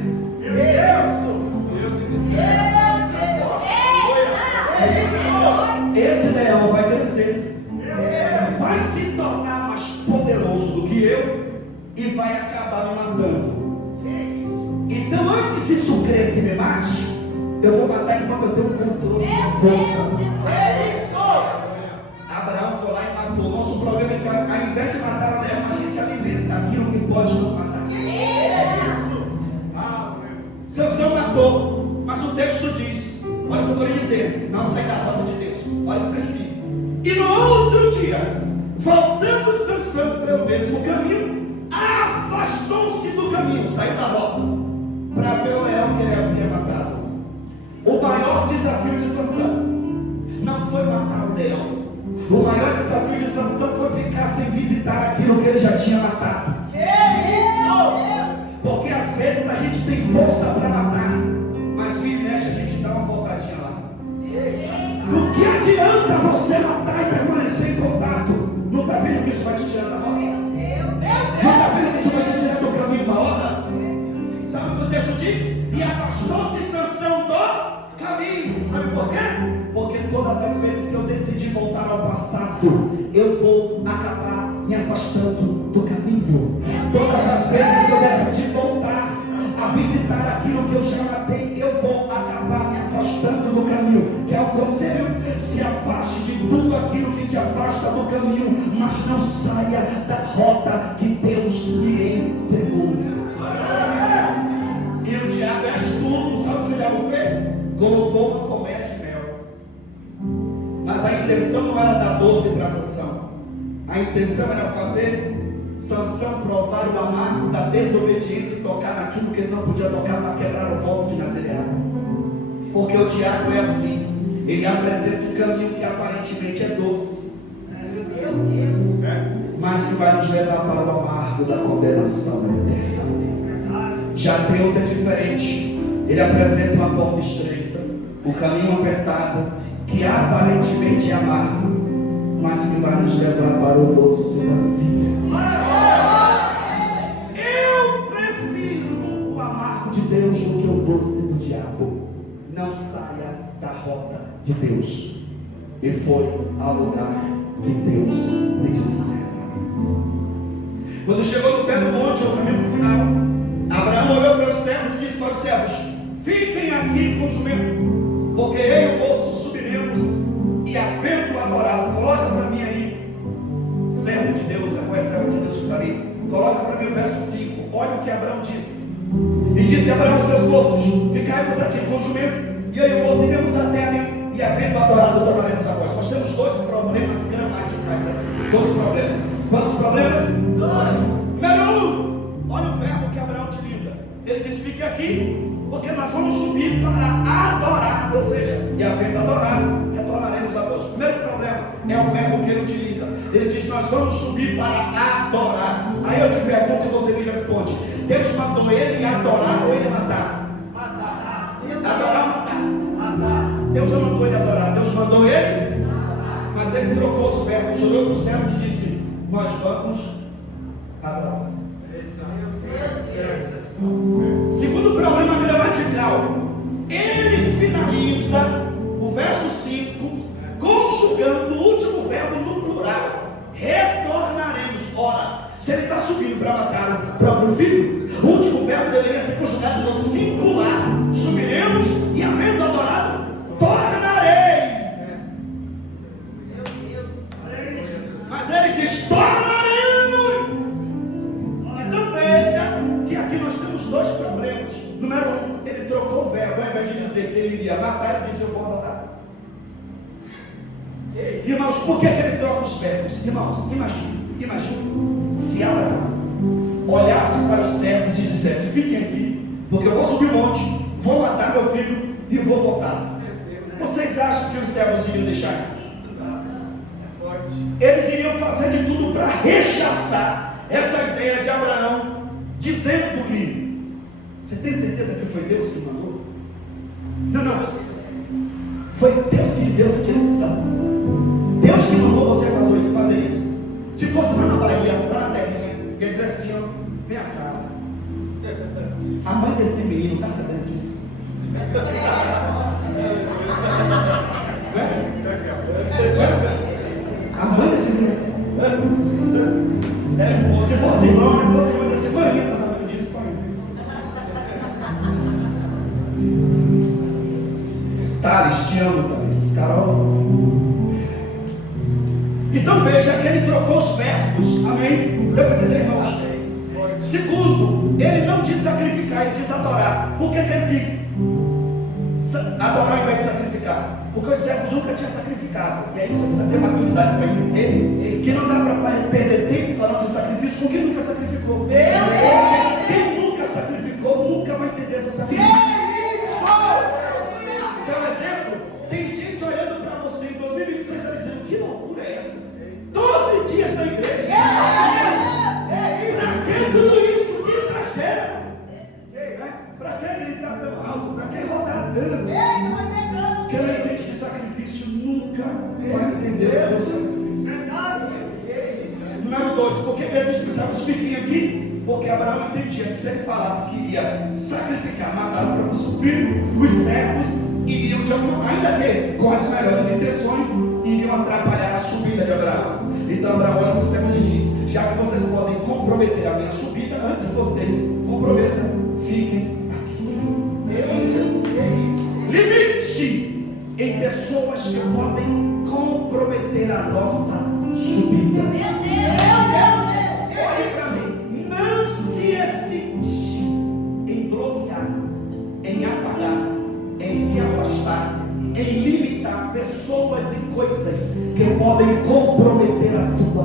esse leão vai crescer, vai se tornar mais poderoso do que eu e vai acabar me matando. Então, antes disso crescer e me mate, eu vou matar enquanto eu tenho controle da força. Abraão foi lá e matou. Nosso problema é que, ao invés de matar o leão, a gente alimenta aquilo que pode nos matar. Sansão matou, mas o texto diz: olha o que eu estou lhe dizendo, não sai da rota de Deus. Olha o que o texto diz: e no outro dia, voltando Sansão pelo mesmo caminho, afastou-se do caminho, saiu da rota, para ver o leão que ele havia matado. O maior desafio de Sansão não foi matar o leão. O maior desafio de Sansão foi ficar sem visitar aquilo que ele já tinha matado. Porque às vezes a gente tem força para matar, mas o mexe, a gente dá uma voltadinha lá. Do que adianta você matar e permanecer em contato? Não está vendo que isso vai te tirar da rota? Não está vendo que isso vai te tirar do caminho uma hora? Sabe o que o texto diz? E afastou-se Sansão do caminho. Sabe por quê? Porque todas as vezes que eu decidi voltar ao passado, eu vou acabar me afastando do caminho. Todas as vezes que eu decidi voltar a visitar aquilo que eu já matei, eu vou acabar me afastando do caminho. Que é o conselho: se afaste de tudo aquilo que te afasta do caminho, mas não saia da rota que Deus lhe entregou. E o diabo é astuto. Sabe o que o diabo fez? Colocou uma colmeia de mel, mas a intenção não era dar doce para Sansão. A intenção era fazer Sansão provar o amargo da desobediência e tocar naquilo que ele não podia tocar para quebrar o voto de nazereado. Porque o diabo é assim, ele apresenta um caminho que aparentemente é doce, mas que vai nos levar para o amargo da condenação eterna. Já Deus é diferente, ele apresenta uma porta estreita, um caminho apertado, que aparentemente é amargo, mas que vai nos levar para o doce da vida. Eu prefiro o amargo de Deus do que o doce do diabo. Não saia da rota de Deus e foi ao lugar que Deus lhe disser. Quando chegou no pé do monte, ao caminho para o final, Abraão olhou para os servos e disse para os servos: fiquem aqui com o jumento, porque eu e o moço subiremos e havendo adorado. Coloca para mim aí, servo de Deus, é servo de Deus que está ali. Coloca para mim o verso 5. Olha o que Abraão disse. E disse Abraão aos seus moços: ficai-vos aqui com o jumento, e eu e o moço iremos até ali, e havendo adorado, tornaremos a voz. Nós temos dois problemas gramaticais aqui. Dois problemas. Quantos problemas? Dois. Número 1, olha o verbo que Abraão utiliza. Ele diz: fique aqui, porque nós vamos subir para adorar. Ou seja, e havendo adorado, retornaremos a voz. O primeiro problema é o verbo que ele utiliza. Ele diz: nós vamos subir para adorar. Aí eu te pergunto e você me responde: Deus mandou ele adorar ou ele matar? Adorar ou matar? Deus não mandou ele adorar, Deus mandou ele, mas ele trocou os verbos, olhou para o céu e disse: nós vamos adorar. Segundo problema gramatical, ele finaliza o verso 5 conjugando o último verbo no plural: retornaremos. Ora, se ele está subindo para matar o próprio filho, o último verbo deveria ser conjugado no singular: subiremos e havendo adorado, tornarei. Mas ele diz: tornaremos. Então veja que aqui nós temos dois problemas. Número 1, ele trocou o verbo. Ao invés de dizer que ele iria matar, ele disse: eu vou adorar. Irmãos, por que ele troca os verbos? Irmãos, imagina se Abraão olhasse para os servos e dissesse: fiquem aqui, porque eu vou subir o monte, vou matar meu filho e vou voltar. Vocês acham que os servos iriam deixar isso? Eles iriam fazer de tudo para rechaçar essa ideia de Abraão, dizendo-lhe: você tem certeza que foi Deus que mandou? Não, foi Deus que deu essa direção. Deus que mandou você fazer isso. Se fosse lá na Bahia, lá na terrinha, ia dizer assim: ó, vem cá, a mãe desse menino está sabendo disso? A mãe desse menino, se fosse irmão, você vai dizer assim: mãe, está sabendo disso, pai? Thales, te amo, Thales. Carol. Então veja que ele trocou os verbos. Amém? Deu para entender, irmãos? Segundo, ele não diz sacrificar, ele diz adorar. Por que ele diz adorar ao invés de sacrificar? Porque os servos nunca tinham sacrificado. E aí você precisa ter maturidade para entender que não dá para perder tempo falando de sacrifício com quem nunca sacrificou. Quem nunca sacrificou nunca vai entender seu sacrifício. Por exemplo, tem gente olhando para você em 2026 e está dizendo: que loucura é essa? 12 dias na igreja. Para que tudo isso? Que exagero. Para que gritar tão alto? Para que rodar tanto? Quem não entende que sacrifício nunca vai entender o sacrifício. Número 2, por que ele diz: precisamos fiquem aqui? Porque Abraão entendia que se ele falasse que iria sacrificar, matar o próprio seu filho, os servos iriam de alguma maneira, ainda que com as melhores intenções, iriam atrapalhar a subida de Abraão. Então Abraão olha para os servos e diz: já que vocês podem comprometer a minha subida, antes que vocês comprometam, fiquem aqui. Limite em pessoas que podem comprometer a nossa subida. Olhe para mim, não se excite em bloquear, em apagar, em se afastar, em limitar pessoas e coisas que podem comprometer a tua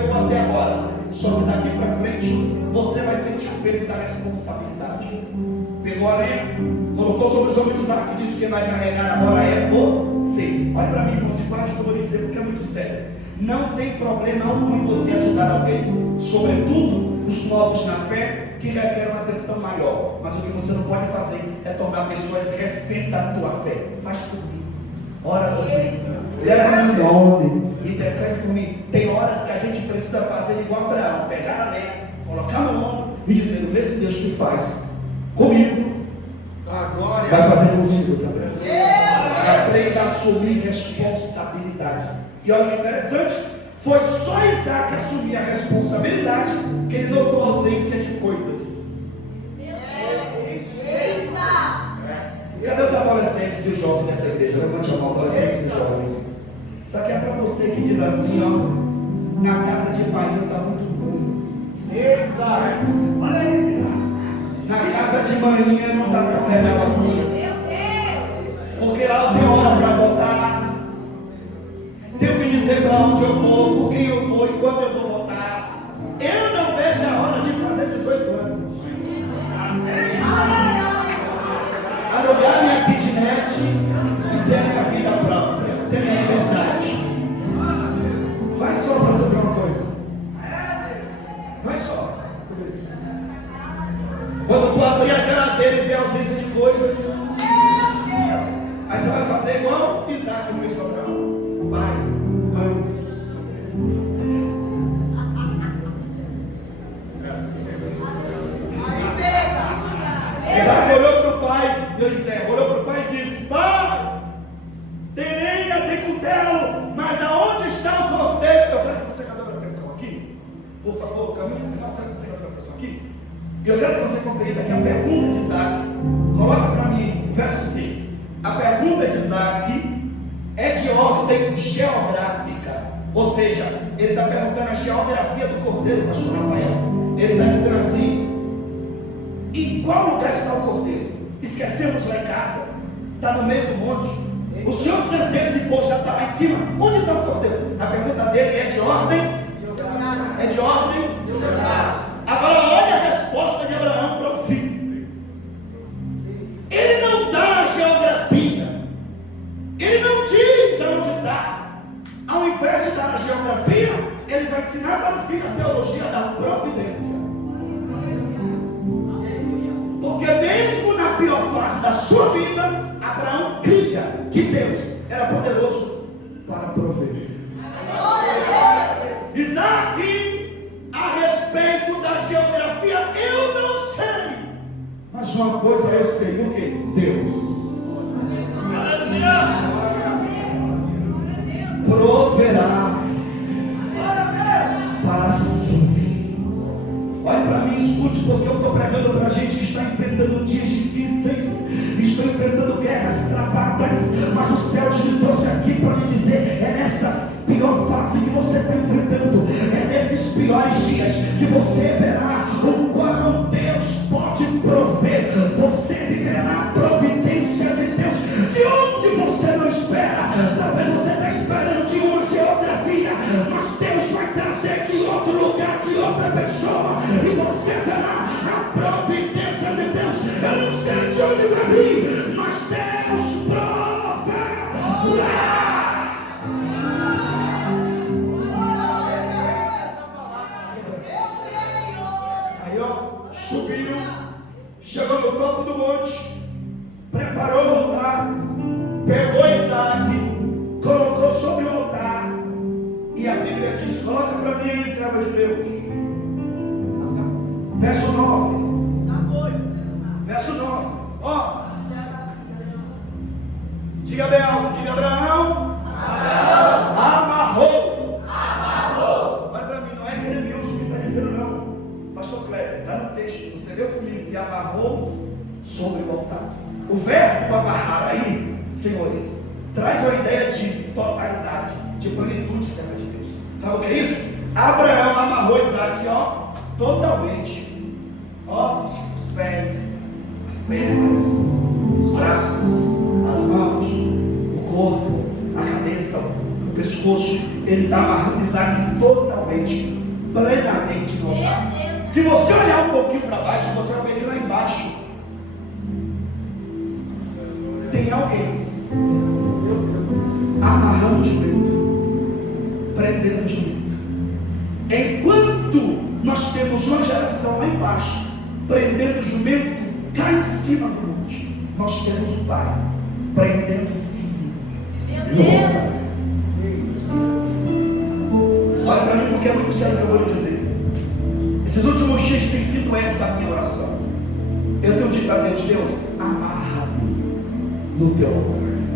pegou até agora. Só que daqui para frente você vai sentir o peso da responsabilidade. Pegou a lenha, colocou sobre os ombros de Isaac e disse que quem vai carregar agora é você. Olha para mim, irmão, se guarde o que eu vou lhe dizer, porque é muito sério. Não tem problema algum em você ajudar alguém, sobretudo os novos na fé que requerem uma atenção maior. Mas o que você não pode fazer é tornar pessoas refém da tua fé. Faz comigo, ora comigo, leva-me em nome, intercede comigo. Tem horas que a gente precisa fazer igual Abraão, pegar a lenha, colocar no ombro e dizer: o mesmo Deus que faz comigo, vai fazer contigo também. Aprenda a assumir responsabilidades. E olha que interessante, foi só Isaac assumir a responsabilidade que ele notou a ausência de coisas. Cadê os adolescentes e os jovens dessa igreja? Levante a mão, adolescentes e jovens. Isso aqui é para você que diz assim, ó: na casa de pai está muito ruim. Na casa de maninha não está tão legal assim. Porque lá não tem hora para voltar. Tenho que dizer para onde eu vou, por quem eu vou e quando eu vou voltar. Eu não vejo a hora de fazer 18 anos. Alugar minha kitnet e ter minha vida própria, ter minha liberdade. Vai só para tu ver uma coisa. Vai só. Quando tu abrir a geladeira e ver a ausência de coisas, aí você vai fazer igual Isaac fez com Abraão. Pai, mãe. Isaac olhou para o pai, olhou para o pai e disse: pai, tem lenha, tem cutelo, mas aonde está o cordeiro? Eu quero que você cadê a atenção aqui. Por favor, caminho no final, eu quero que você cadê a atenção aqui. E eu quero que você compreenda que a pergunta de Isaac, coloca para mim o verso 6. A pergunta de Isaac é de ordem geográfica, ou seja, ele está perguntando a geografia do cordeiro, pastor Rafael. Ele está dizendo assim: em qual lugar está o cordeiro? Esquecemos lá em casa, está no meio do monte. O senhor se antecipou, já está lá em cima. Onde está o cordeiro? A pergunta dele é de ordem geográfica. É de ordem geográfica. Agora olha a resposta de Abraão para o filho. Ele não dá a geografia, ele não diz aonde está. Ao invés de dar a geografia, ele vai ensinar para o filho a teologia da providência. Porque mesmo na pior fase da sua vida, Abraão cria que Deus era poderoso para prover. Isaac, a respeito da geografia, eu não sei. Mas uma coisa eu sei, o que? Deus proverá para si. Olha para mim, escute, porque eu estou pregando para a gente que está enfrentando dias difíceis, estou enfrentando guerras travadas, mas o céu te trouxe aqui para lhe dizer: é nessa pior fase que você está enfrentando, é nesses piores dias que você verá o qual Deus pode prover. Você viverá a providência de Deus de onde você não espera. Talvez você está esperando de uma geografia, mas Deus vai trazer de outro lugar, de outra pessoa, e você verá a providência de Deus. Eu não sei de onde vai vir, mas Deus proverá. Subiu, chegou no topo do monte, preparou o altar, pegou Isaac, colocou sobre o altar, e a Bíblia diz: coloca para mim aí, serva de Deus. Verso 9. Verso 9. Ó. Diga bem alto, diga: Abraão. Amarrou. Olha para mim, não é Cremilson que está dizendo, não. Pastor Cléber, está no texto, você leu comigo, e amarrou sobre o altar. O verbo amarrar aí, senhores, traz uma ideia de totalidade, de plenitude, serva de Deus. Sabe o que é isso? Abraão amarrou Isaac, ó, totalmente. Ó, os pés, as pernas, os braços, as mãos, o corpo, a cabeça, o pescoço. Ele está amarrando Isaac totalmente. totalmente, plenamente no altar. Se você olhar um pouquinho para baixo, você vai ver que lá embaixo tem alguém amarrando o jumento, prendendo o jumento. Enquanto nós temos uma geração lá embaixo prendendo o jumento cá em cima do monte, nós temos o pai prendendo o filho no altar. Olha para mim, porque é muito sério o que eu vou lhe dizer. Esses últimos dias tem sido essa a minha oração. Eu tenho dito a Deus: Deus, amarra-me no teu altar,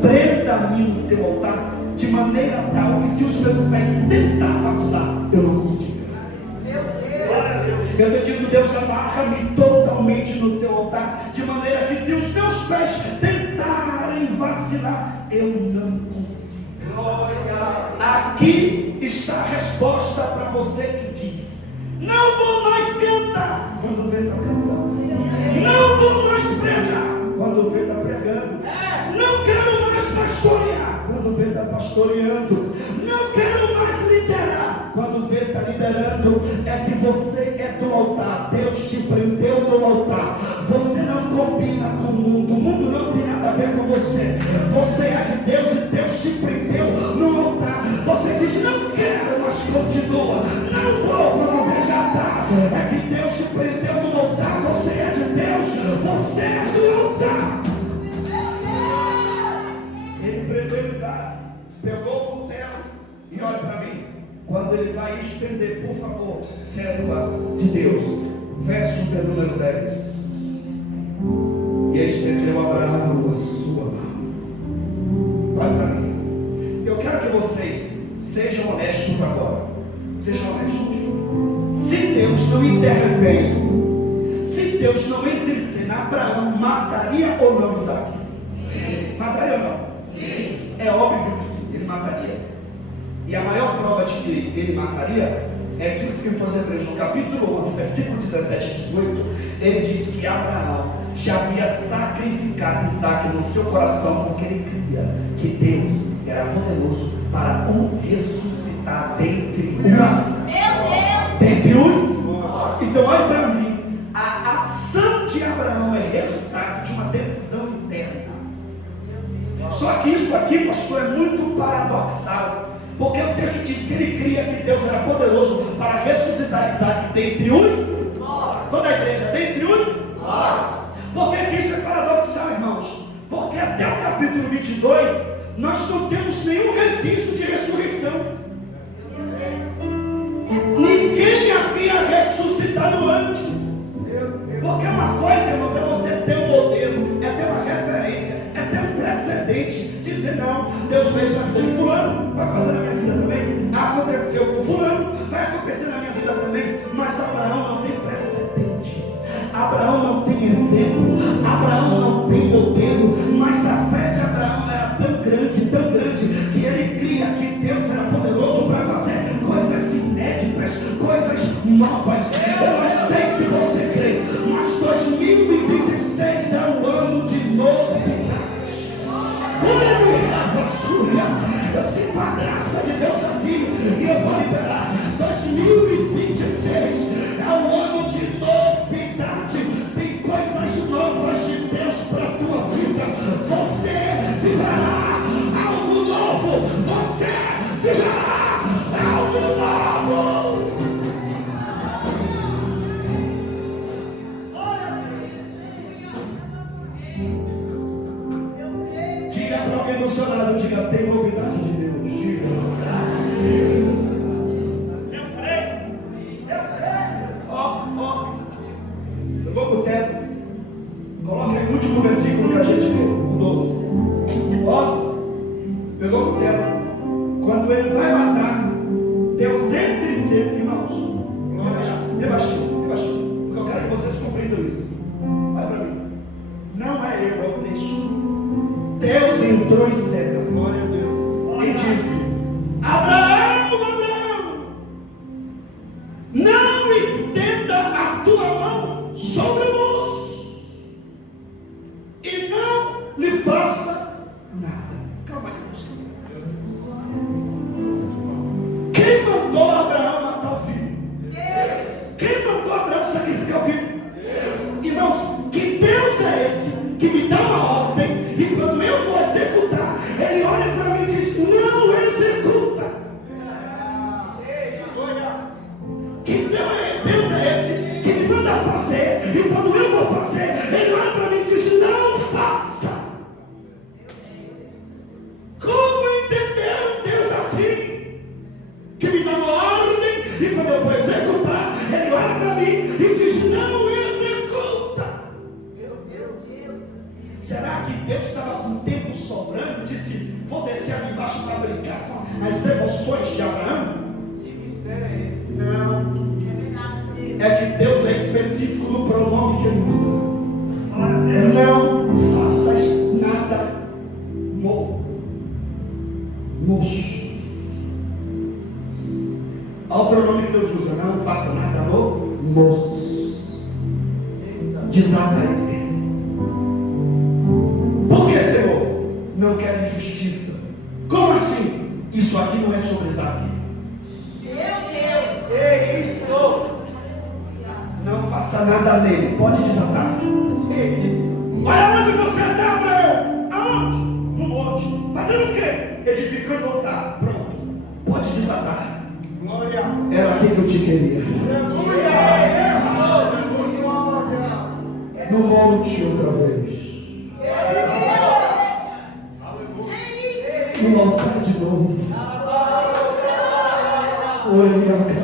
prenda-me no teu altar, de maneira tal que se os meus pés tentar vacilar, eu não consigo. Eu te digo: Deus, amarra-me totalmente no teu altar, de maneira que se os meus pés tentarem vacilar, eu não consigo. Aqui está a resposta para você que diz: não vou mais cantar quando vê está cantando, não vou mais pregar quando vê está pregando, não quero mais pastorear quando vê está pastoreando, não quero mais liderar quando vê está liderando. É que você é do altar, Deus te prendeu no altar. Você não combina com o mundo não tem nada a ver com você. Você é de Deus e Deus te prendeu no altar. Você diz: não quero, mas continua. Não vou quando vê já está. É que Deus te prendeu no altar. Você é de Deus, você é do altar. Ele prendeu Isaac, pegou o cutelo e olha para mim. Quando ele vai estender, por favor, serva de Deus, verso de número 10. E estendeu Abraão a sua mão. Olha para mim. Eu quero que vocês sejam honestos agora. Sejam honestos. Se Deus não intervém, se Deus não intercede, Abraão mataria ou não Isaac? Sim. Mataria ou não? Sim. É óbvio que sim, ele mataria. E a maior prova de que ele mataria é que o escritor de Hebreus, no capítulo 11, versículo 17 e 18, ele diz que Abraão já havia sacrificado Isaac no seu coração, porque ele cria que Deus era poderoso para o ressuscitar dentre os. Então olha para mim, a ação de Abraão é resultado de uma decisão interna. Só que isso aqui, pastor, é muito paradoxal, porque o texto diz que ele cria que Deus era poderoso para ressuscitar Isaac dentre os. Toda a igreja, dentre os. Por que isso é paradoxal, irmãos? Porque até o capítulo 22 nós não temos nenhum registro de ressurreição. Ninguém havia ressuscitado antes. Porque uma coisa, irmãos, é você ter um modelo, é ter uma referência, é ter um precedente, dizer: não, Deus fez na vida de fulano, vai fazer na minha vida também. Aconteceu com fulano, vai acontecer na minha vida também. Mas Abraão não tem precedentes, Abraão não tem exemplo, Abraão não tem modelo. Mas a fé de Abraão era tão grande, que ele cria que Deus era poderoso para fazer coisas inéditas, coisas novas. Eu não sei se você crê, mas 2026 é o ano de novidade. Eu sinto a graça de Deus aqui e eu vou liberar. 2026 é o ano de novidade. Tem coisas novas de Deus para a tua vida. Você viverá algo novo. Você viverá algo novo. Diga para alguém do seu lado, diga: tem novidade de Deus. Diga. Eu creio. Pegou o teto. Coloca aí o último versículo que a gente leu, o 12. Pegou o teto. Quando ele vai matar, Deus entra e sempre, irmãos. Rebaixinho. Porque eu quero que vocês compreendam isso. Olha para mim. Não é eu, é o texto. Deus entrou em cena, glória a Deus, e disse: Abraão, não estenda a tua mão sobre o moço e não lhe faça nada. Calma aí, que me dá uma ordem, e quando eu vou executar, Ele olha para mim e diz: não executa. Meu Deus. Será que Deus estava com tempo sobrando e disse: vou descer ali embaixo para brincar com as emoções de Abraão? Que mistério é esse? Não. É que Deus é específico no pronome que Ele usa. Não faças nada moço. Olha o pronome que Deus usa: não faça nada moço. Desata ele. Por que, Senhor? Não quero injustiça. Como assim? Isso aqui não é sobre Isaac. Meu Deus! É isso! Não faça nada nele. Pode desatar. Olha onde você está, Abraão. Aonde? No monte. Fazendo o quê? Edificando o altar. Pronto. Pode desatar. Glória. Era aqui que eu te queria. No monte outra vez. No altar de novo. Olha.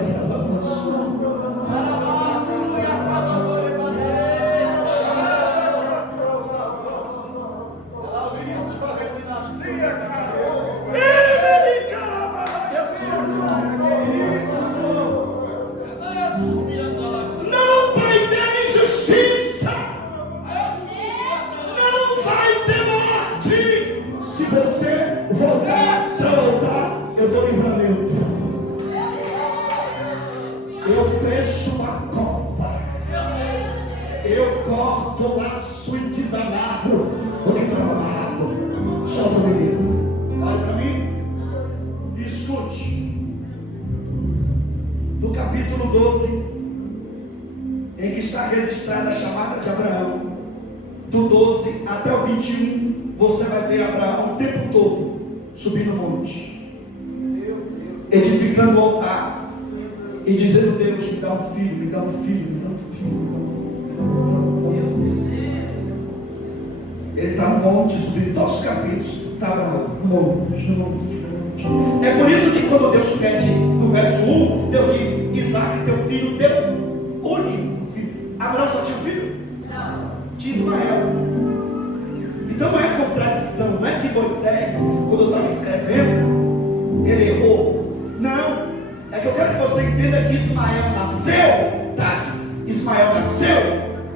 Eu fecho a copa, eu corto o laço e desamarro o que estava amarrado. Solta o menino. Olha para mim. Escute. Do capítulo 12, em que está registrada a chamada de Abraão, do 12 até o 21, você vai ver Abraão o tempo todo subindo o monte, edificando o altar e dizendo: Deus, me dá um filho, me dá um filho, me dá um filho. Ele está no monte, subindo todos os capítulos. Está Abraão no monte. É por isso que quando Deus pede no verso 1, Deus diz: Isaac, teu filho, teu único filho. Abraão só tinha um filho? Não. Tinha Ismael. Então não é contradição, não é que Moisés, quando estava escrevendo, ele errou. Não. É que eu quero que você entenda que Ismael nasceu, Thales. Ismael nasceu,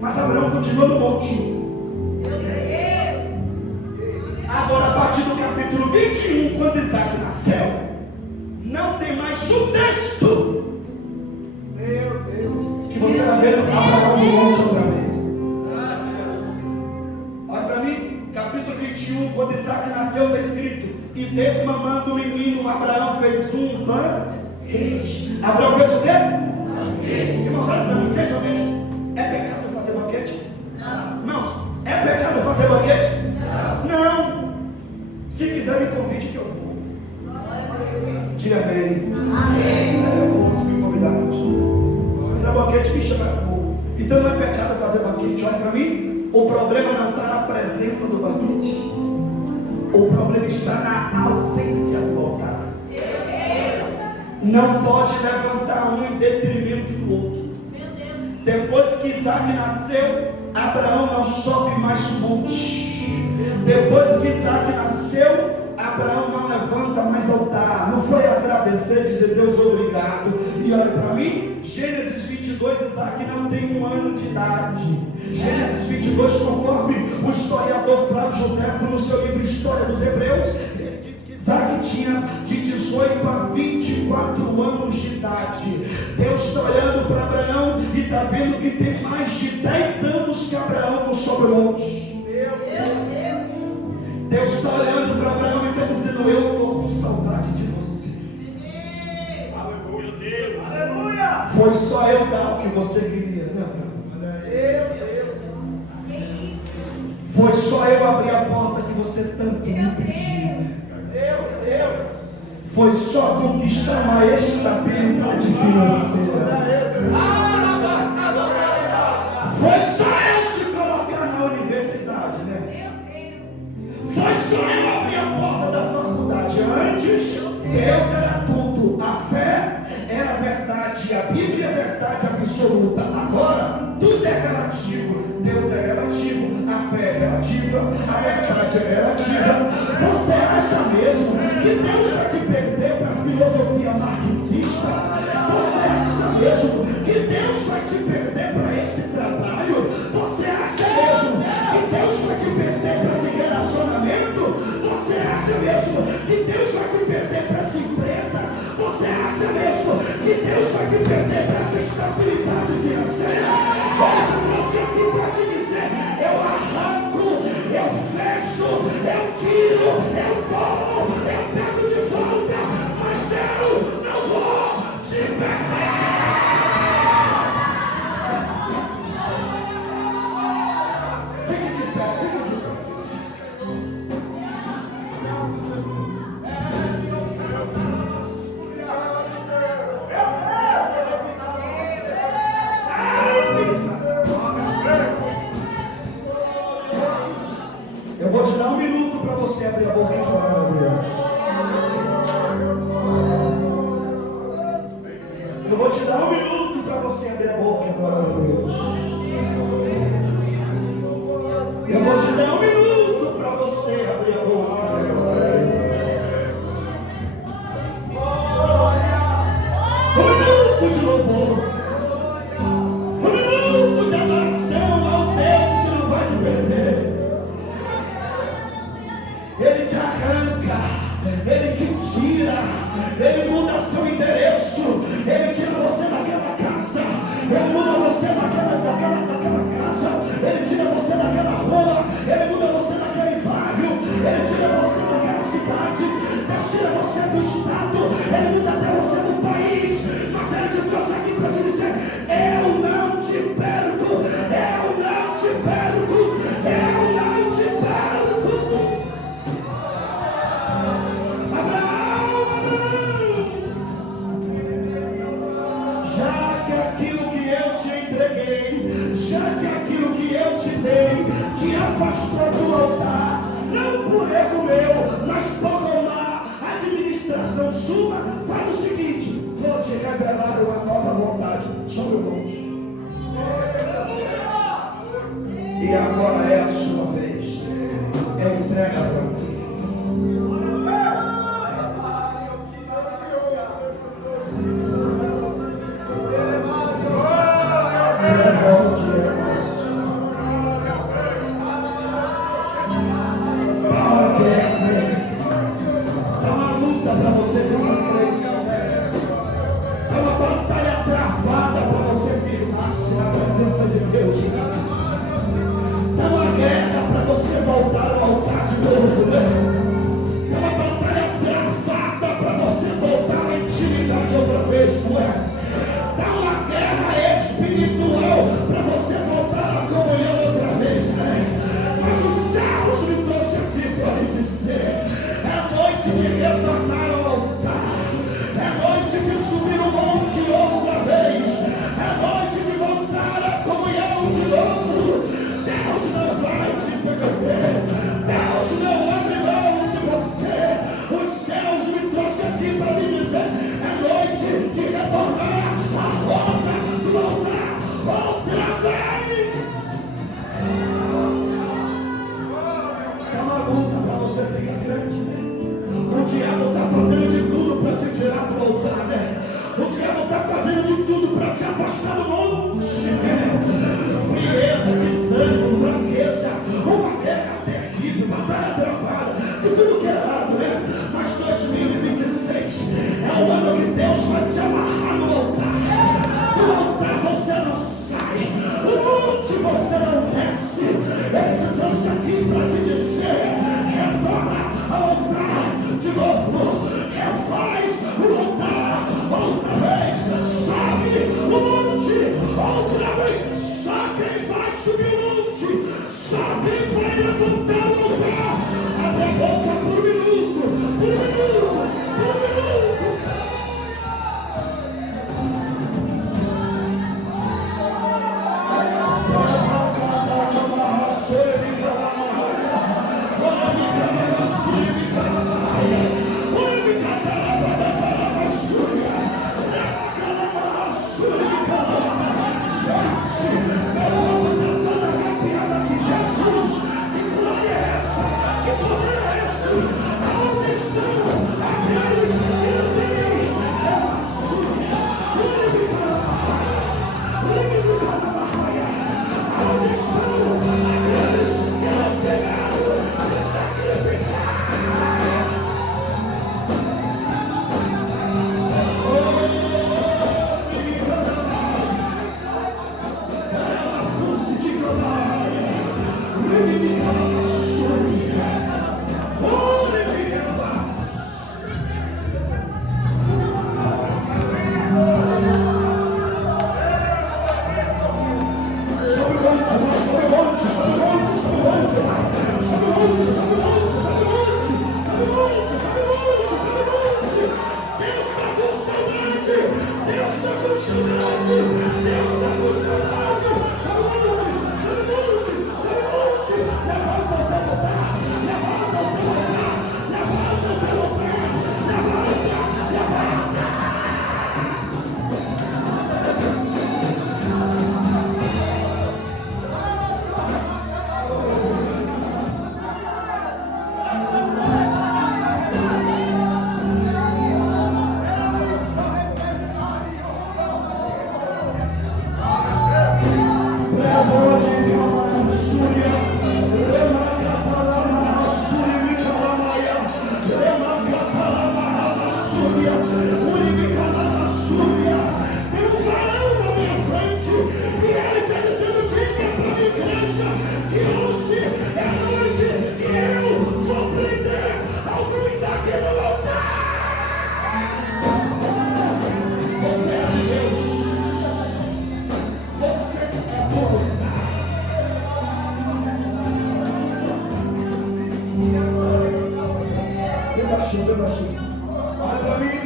mas Abraão continuou no monte. Agora, a partir do capítulo 21, quando Isaac nasceu, não tem mais um texto. Meu Deus. Que você vai ver Abraão no monte outra vez. Olha para mim, capítulo 21, quando Isaac nasceu, está escrito: e desmamando o menino, Abraão fez um banquete. Abraão fez o quê? Irmãos, olha para mim, seja honesto. É pecado fazer banquete? Não. Irmãos, é pecado fazer banquete? Não. Se fizer, me convide que eu vou. Diga amém. Amém. Eu vou, se me convidar. Mas a banquete me chama, eu vou. Então não é pecado fazer banquete. Olha para mim. O problema não está na presença do banquete. O problema está na ausência do altar. Não pode levantar um em detrimento do outro. Depois que Isaac nasceu, Abraão não sobe mais monte. Depois que Isaac nasceu, Abraão não levanta mais altar. Não foi agradecer, dizer: Deus, obrigado. E olha para mim, Gênesis 22, Isaac não tem 1 ano de idade. Gênesis 22, conforme o historiador Flávio Josefo, no seu livro História dos Hebreus, ele diz que Isaac tinha de 18 a 24 anos de idade. Deus está olhando para Abraão e está vendo que tem mais de 10 anos que Abraão não sobe o monte. Deus está olhando para Abraão e está dizendo: eu estou com saudade de você. Aleluia, Deus. Aleluia. Foi só eu dar o que você queria. Não. Foi só eu abrir a porta que você tanto me pediu. Foi só conquistar uma estabilidade financeira. Foi só eu te colocar na universidade, né? Foi só eu abrir a porta da faculdade. Antes, Deus era tudo. A fé relativa, a verdade é relativa. Você acha mesmo que Deus vai te perder para a filosofia marxista? Você acha mesmo que Deus vai te perder para esse trabalho? Você acha mesmo que Deus vai te perder para esse relacionamento? Você acha mesmo que Deus vai te perder para essa empresa? Você acha mesmo que Deus vai te perder para essa estabilidade financeira? Olha, você aqui para te dizer, eu arranco, eu fecho, eu tiro, eu tomo, eu pego de volta, mas eu não vou te perder. Fique de pé, fique de pé. Eu vou te dar 1 minuto para você abrir a boca e falar, Deus. Eu vou te dar 1 minuto para você abrir a boca e falar, Deus. Eu vou te dar 1 minuto para você abrir a boca e falar, Deus. 1 minuto de louvor. 1 minuto de adoração ao Deus que não vai te perder. Ele te arranca, ele te tira, ele muda seu endereço, ele tira você daquela casa, ele muda você daquela casa, ele tira você daquela rua, ele muda você daquele bairro, ele tira você daquela cidade, Deus tira você do estado, ele muda até você do país, mas ele te trouxe aqui para te dizer, eu não te perco, eu não te perco, eu não te perco. Já que aquilo que eu te entreguei, já que aquilo que eu te dei, te afastou do altar, não por erro meu, mas por má administração sua, faz o seguinte, vou te revelar uma nova vontade sobre o monte. E agora é a sua vez. Eu entrego a mim. Está uma guerra Você é Deus. Você é voluntário. Bem baixinho. Olha para mim.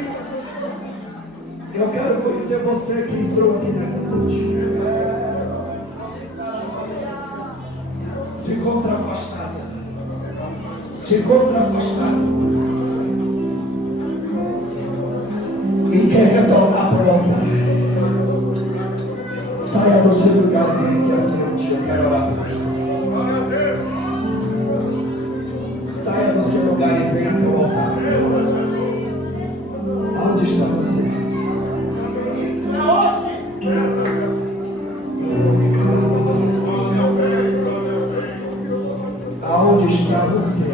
Eu quero conhecer você que entrou aqui nessa noite. Se encontra afastada. Se encontra afastada. E quer retornar para o altar. Saia do seu lugar e vem aqui à frente. Eu quero orar por você. Saia do seu lugar e venha até o altar. Onde está você? Aonde está você?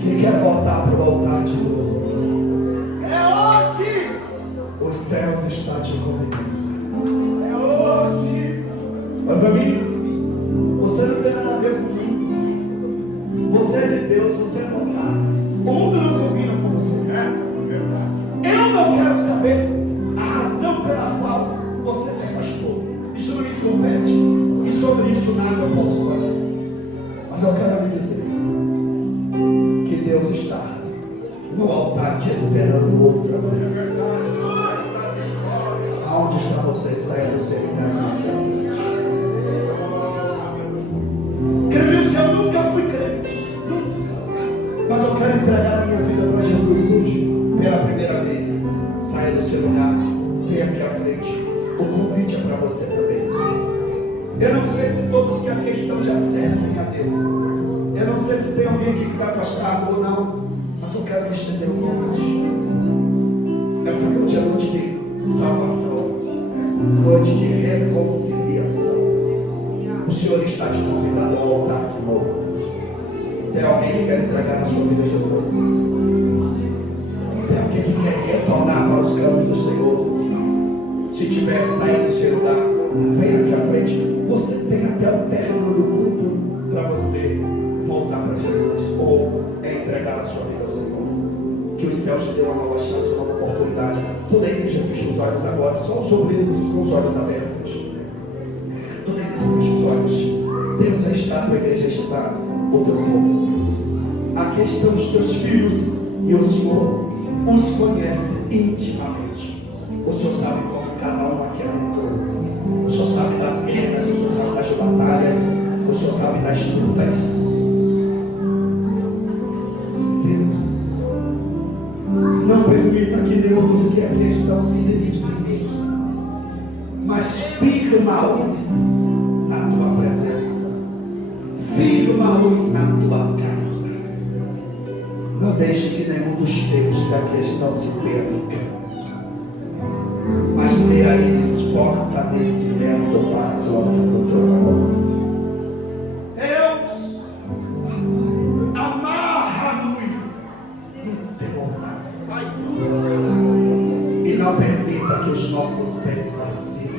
Que quer voltar para o altar de novo? É hoje! Os céus estão te convidando. É hoje! Olha para mim. Você não tem nada a ver comigo. Você é de Deus, você é voltado. O mundo não combina com você, né? Eu não quero saber a razão pela qual você se afastou. Isso não me compete. E sobre isso nada eu posso fazer. Mas eu quero lhe dizer que Deus está no altar te esperando outra vez. Aonde está você? Saia do seu lugar. Creio que eu nunca fui crente. Mas eu quero entregar a minha vida para Jesus hoje. Pela primeira vez. Saia do seu lugar. Venha aqui à frente. O convite é para você também. Eu não sei se todos que aqui estão já servem a Deus. Eu não sei se tem alguém aqui que está afastado ou não. Mas eu quero lhe estender o convite. Essa noite é noite de salvação. Noite de reconciliação. O Senhor está te convidando ao altar de novo. Tem alguém que quer entregar a sua vida a Jesus? Tem alguém que quer retornar para os caminhos do Senhor? Se tiver saído do seu lugar, venha aqui à frente. Você tem até o término do culto para você voltar para Jesus ou entregar a sua vida ao Senhor. Que os céus te dêem uma nova chance, uma nova oportunidade. Toda a igreja fecha os olhos agora, só os obreiros com os olhos abertos. Toda a igreja fecha os olhos. Deus já está, a tua igreja está, o teu povo. Aqui estão os teus filhos e o Senhor os conhece intimamente. O Senhor sabe como cada um aqui adentrou. O Senhor sabe das guerras, o Senhor sabe das batalhas, o Senhor sabe das lutas. Deus, não permita que nenhum dos que aqui estão se desviem, mas firma a luz na tua presença, firma a luz na tua casa. Não deixe que nenhum dos teus que aqui estão se perca, mas dê a eles fortalecimento para a glória do teu amor. Deus, amarra a luz no teu altar e não permita que os nossos pés vacilem.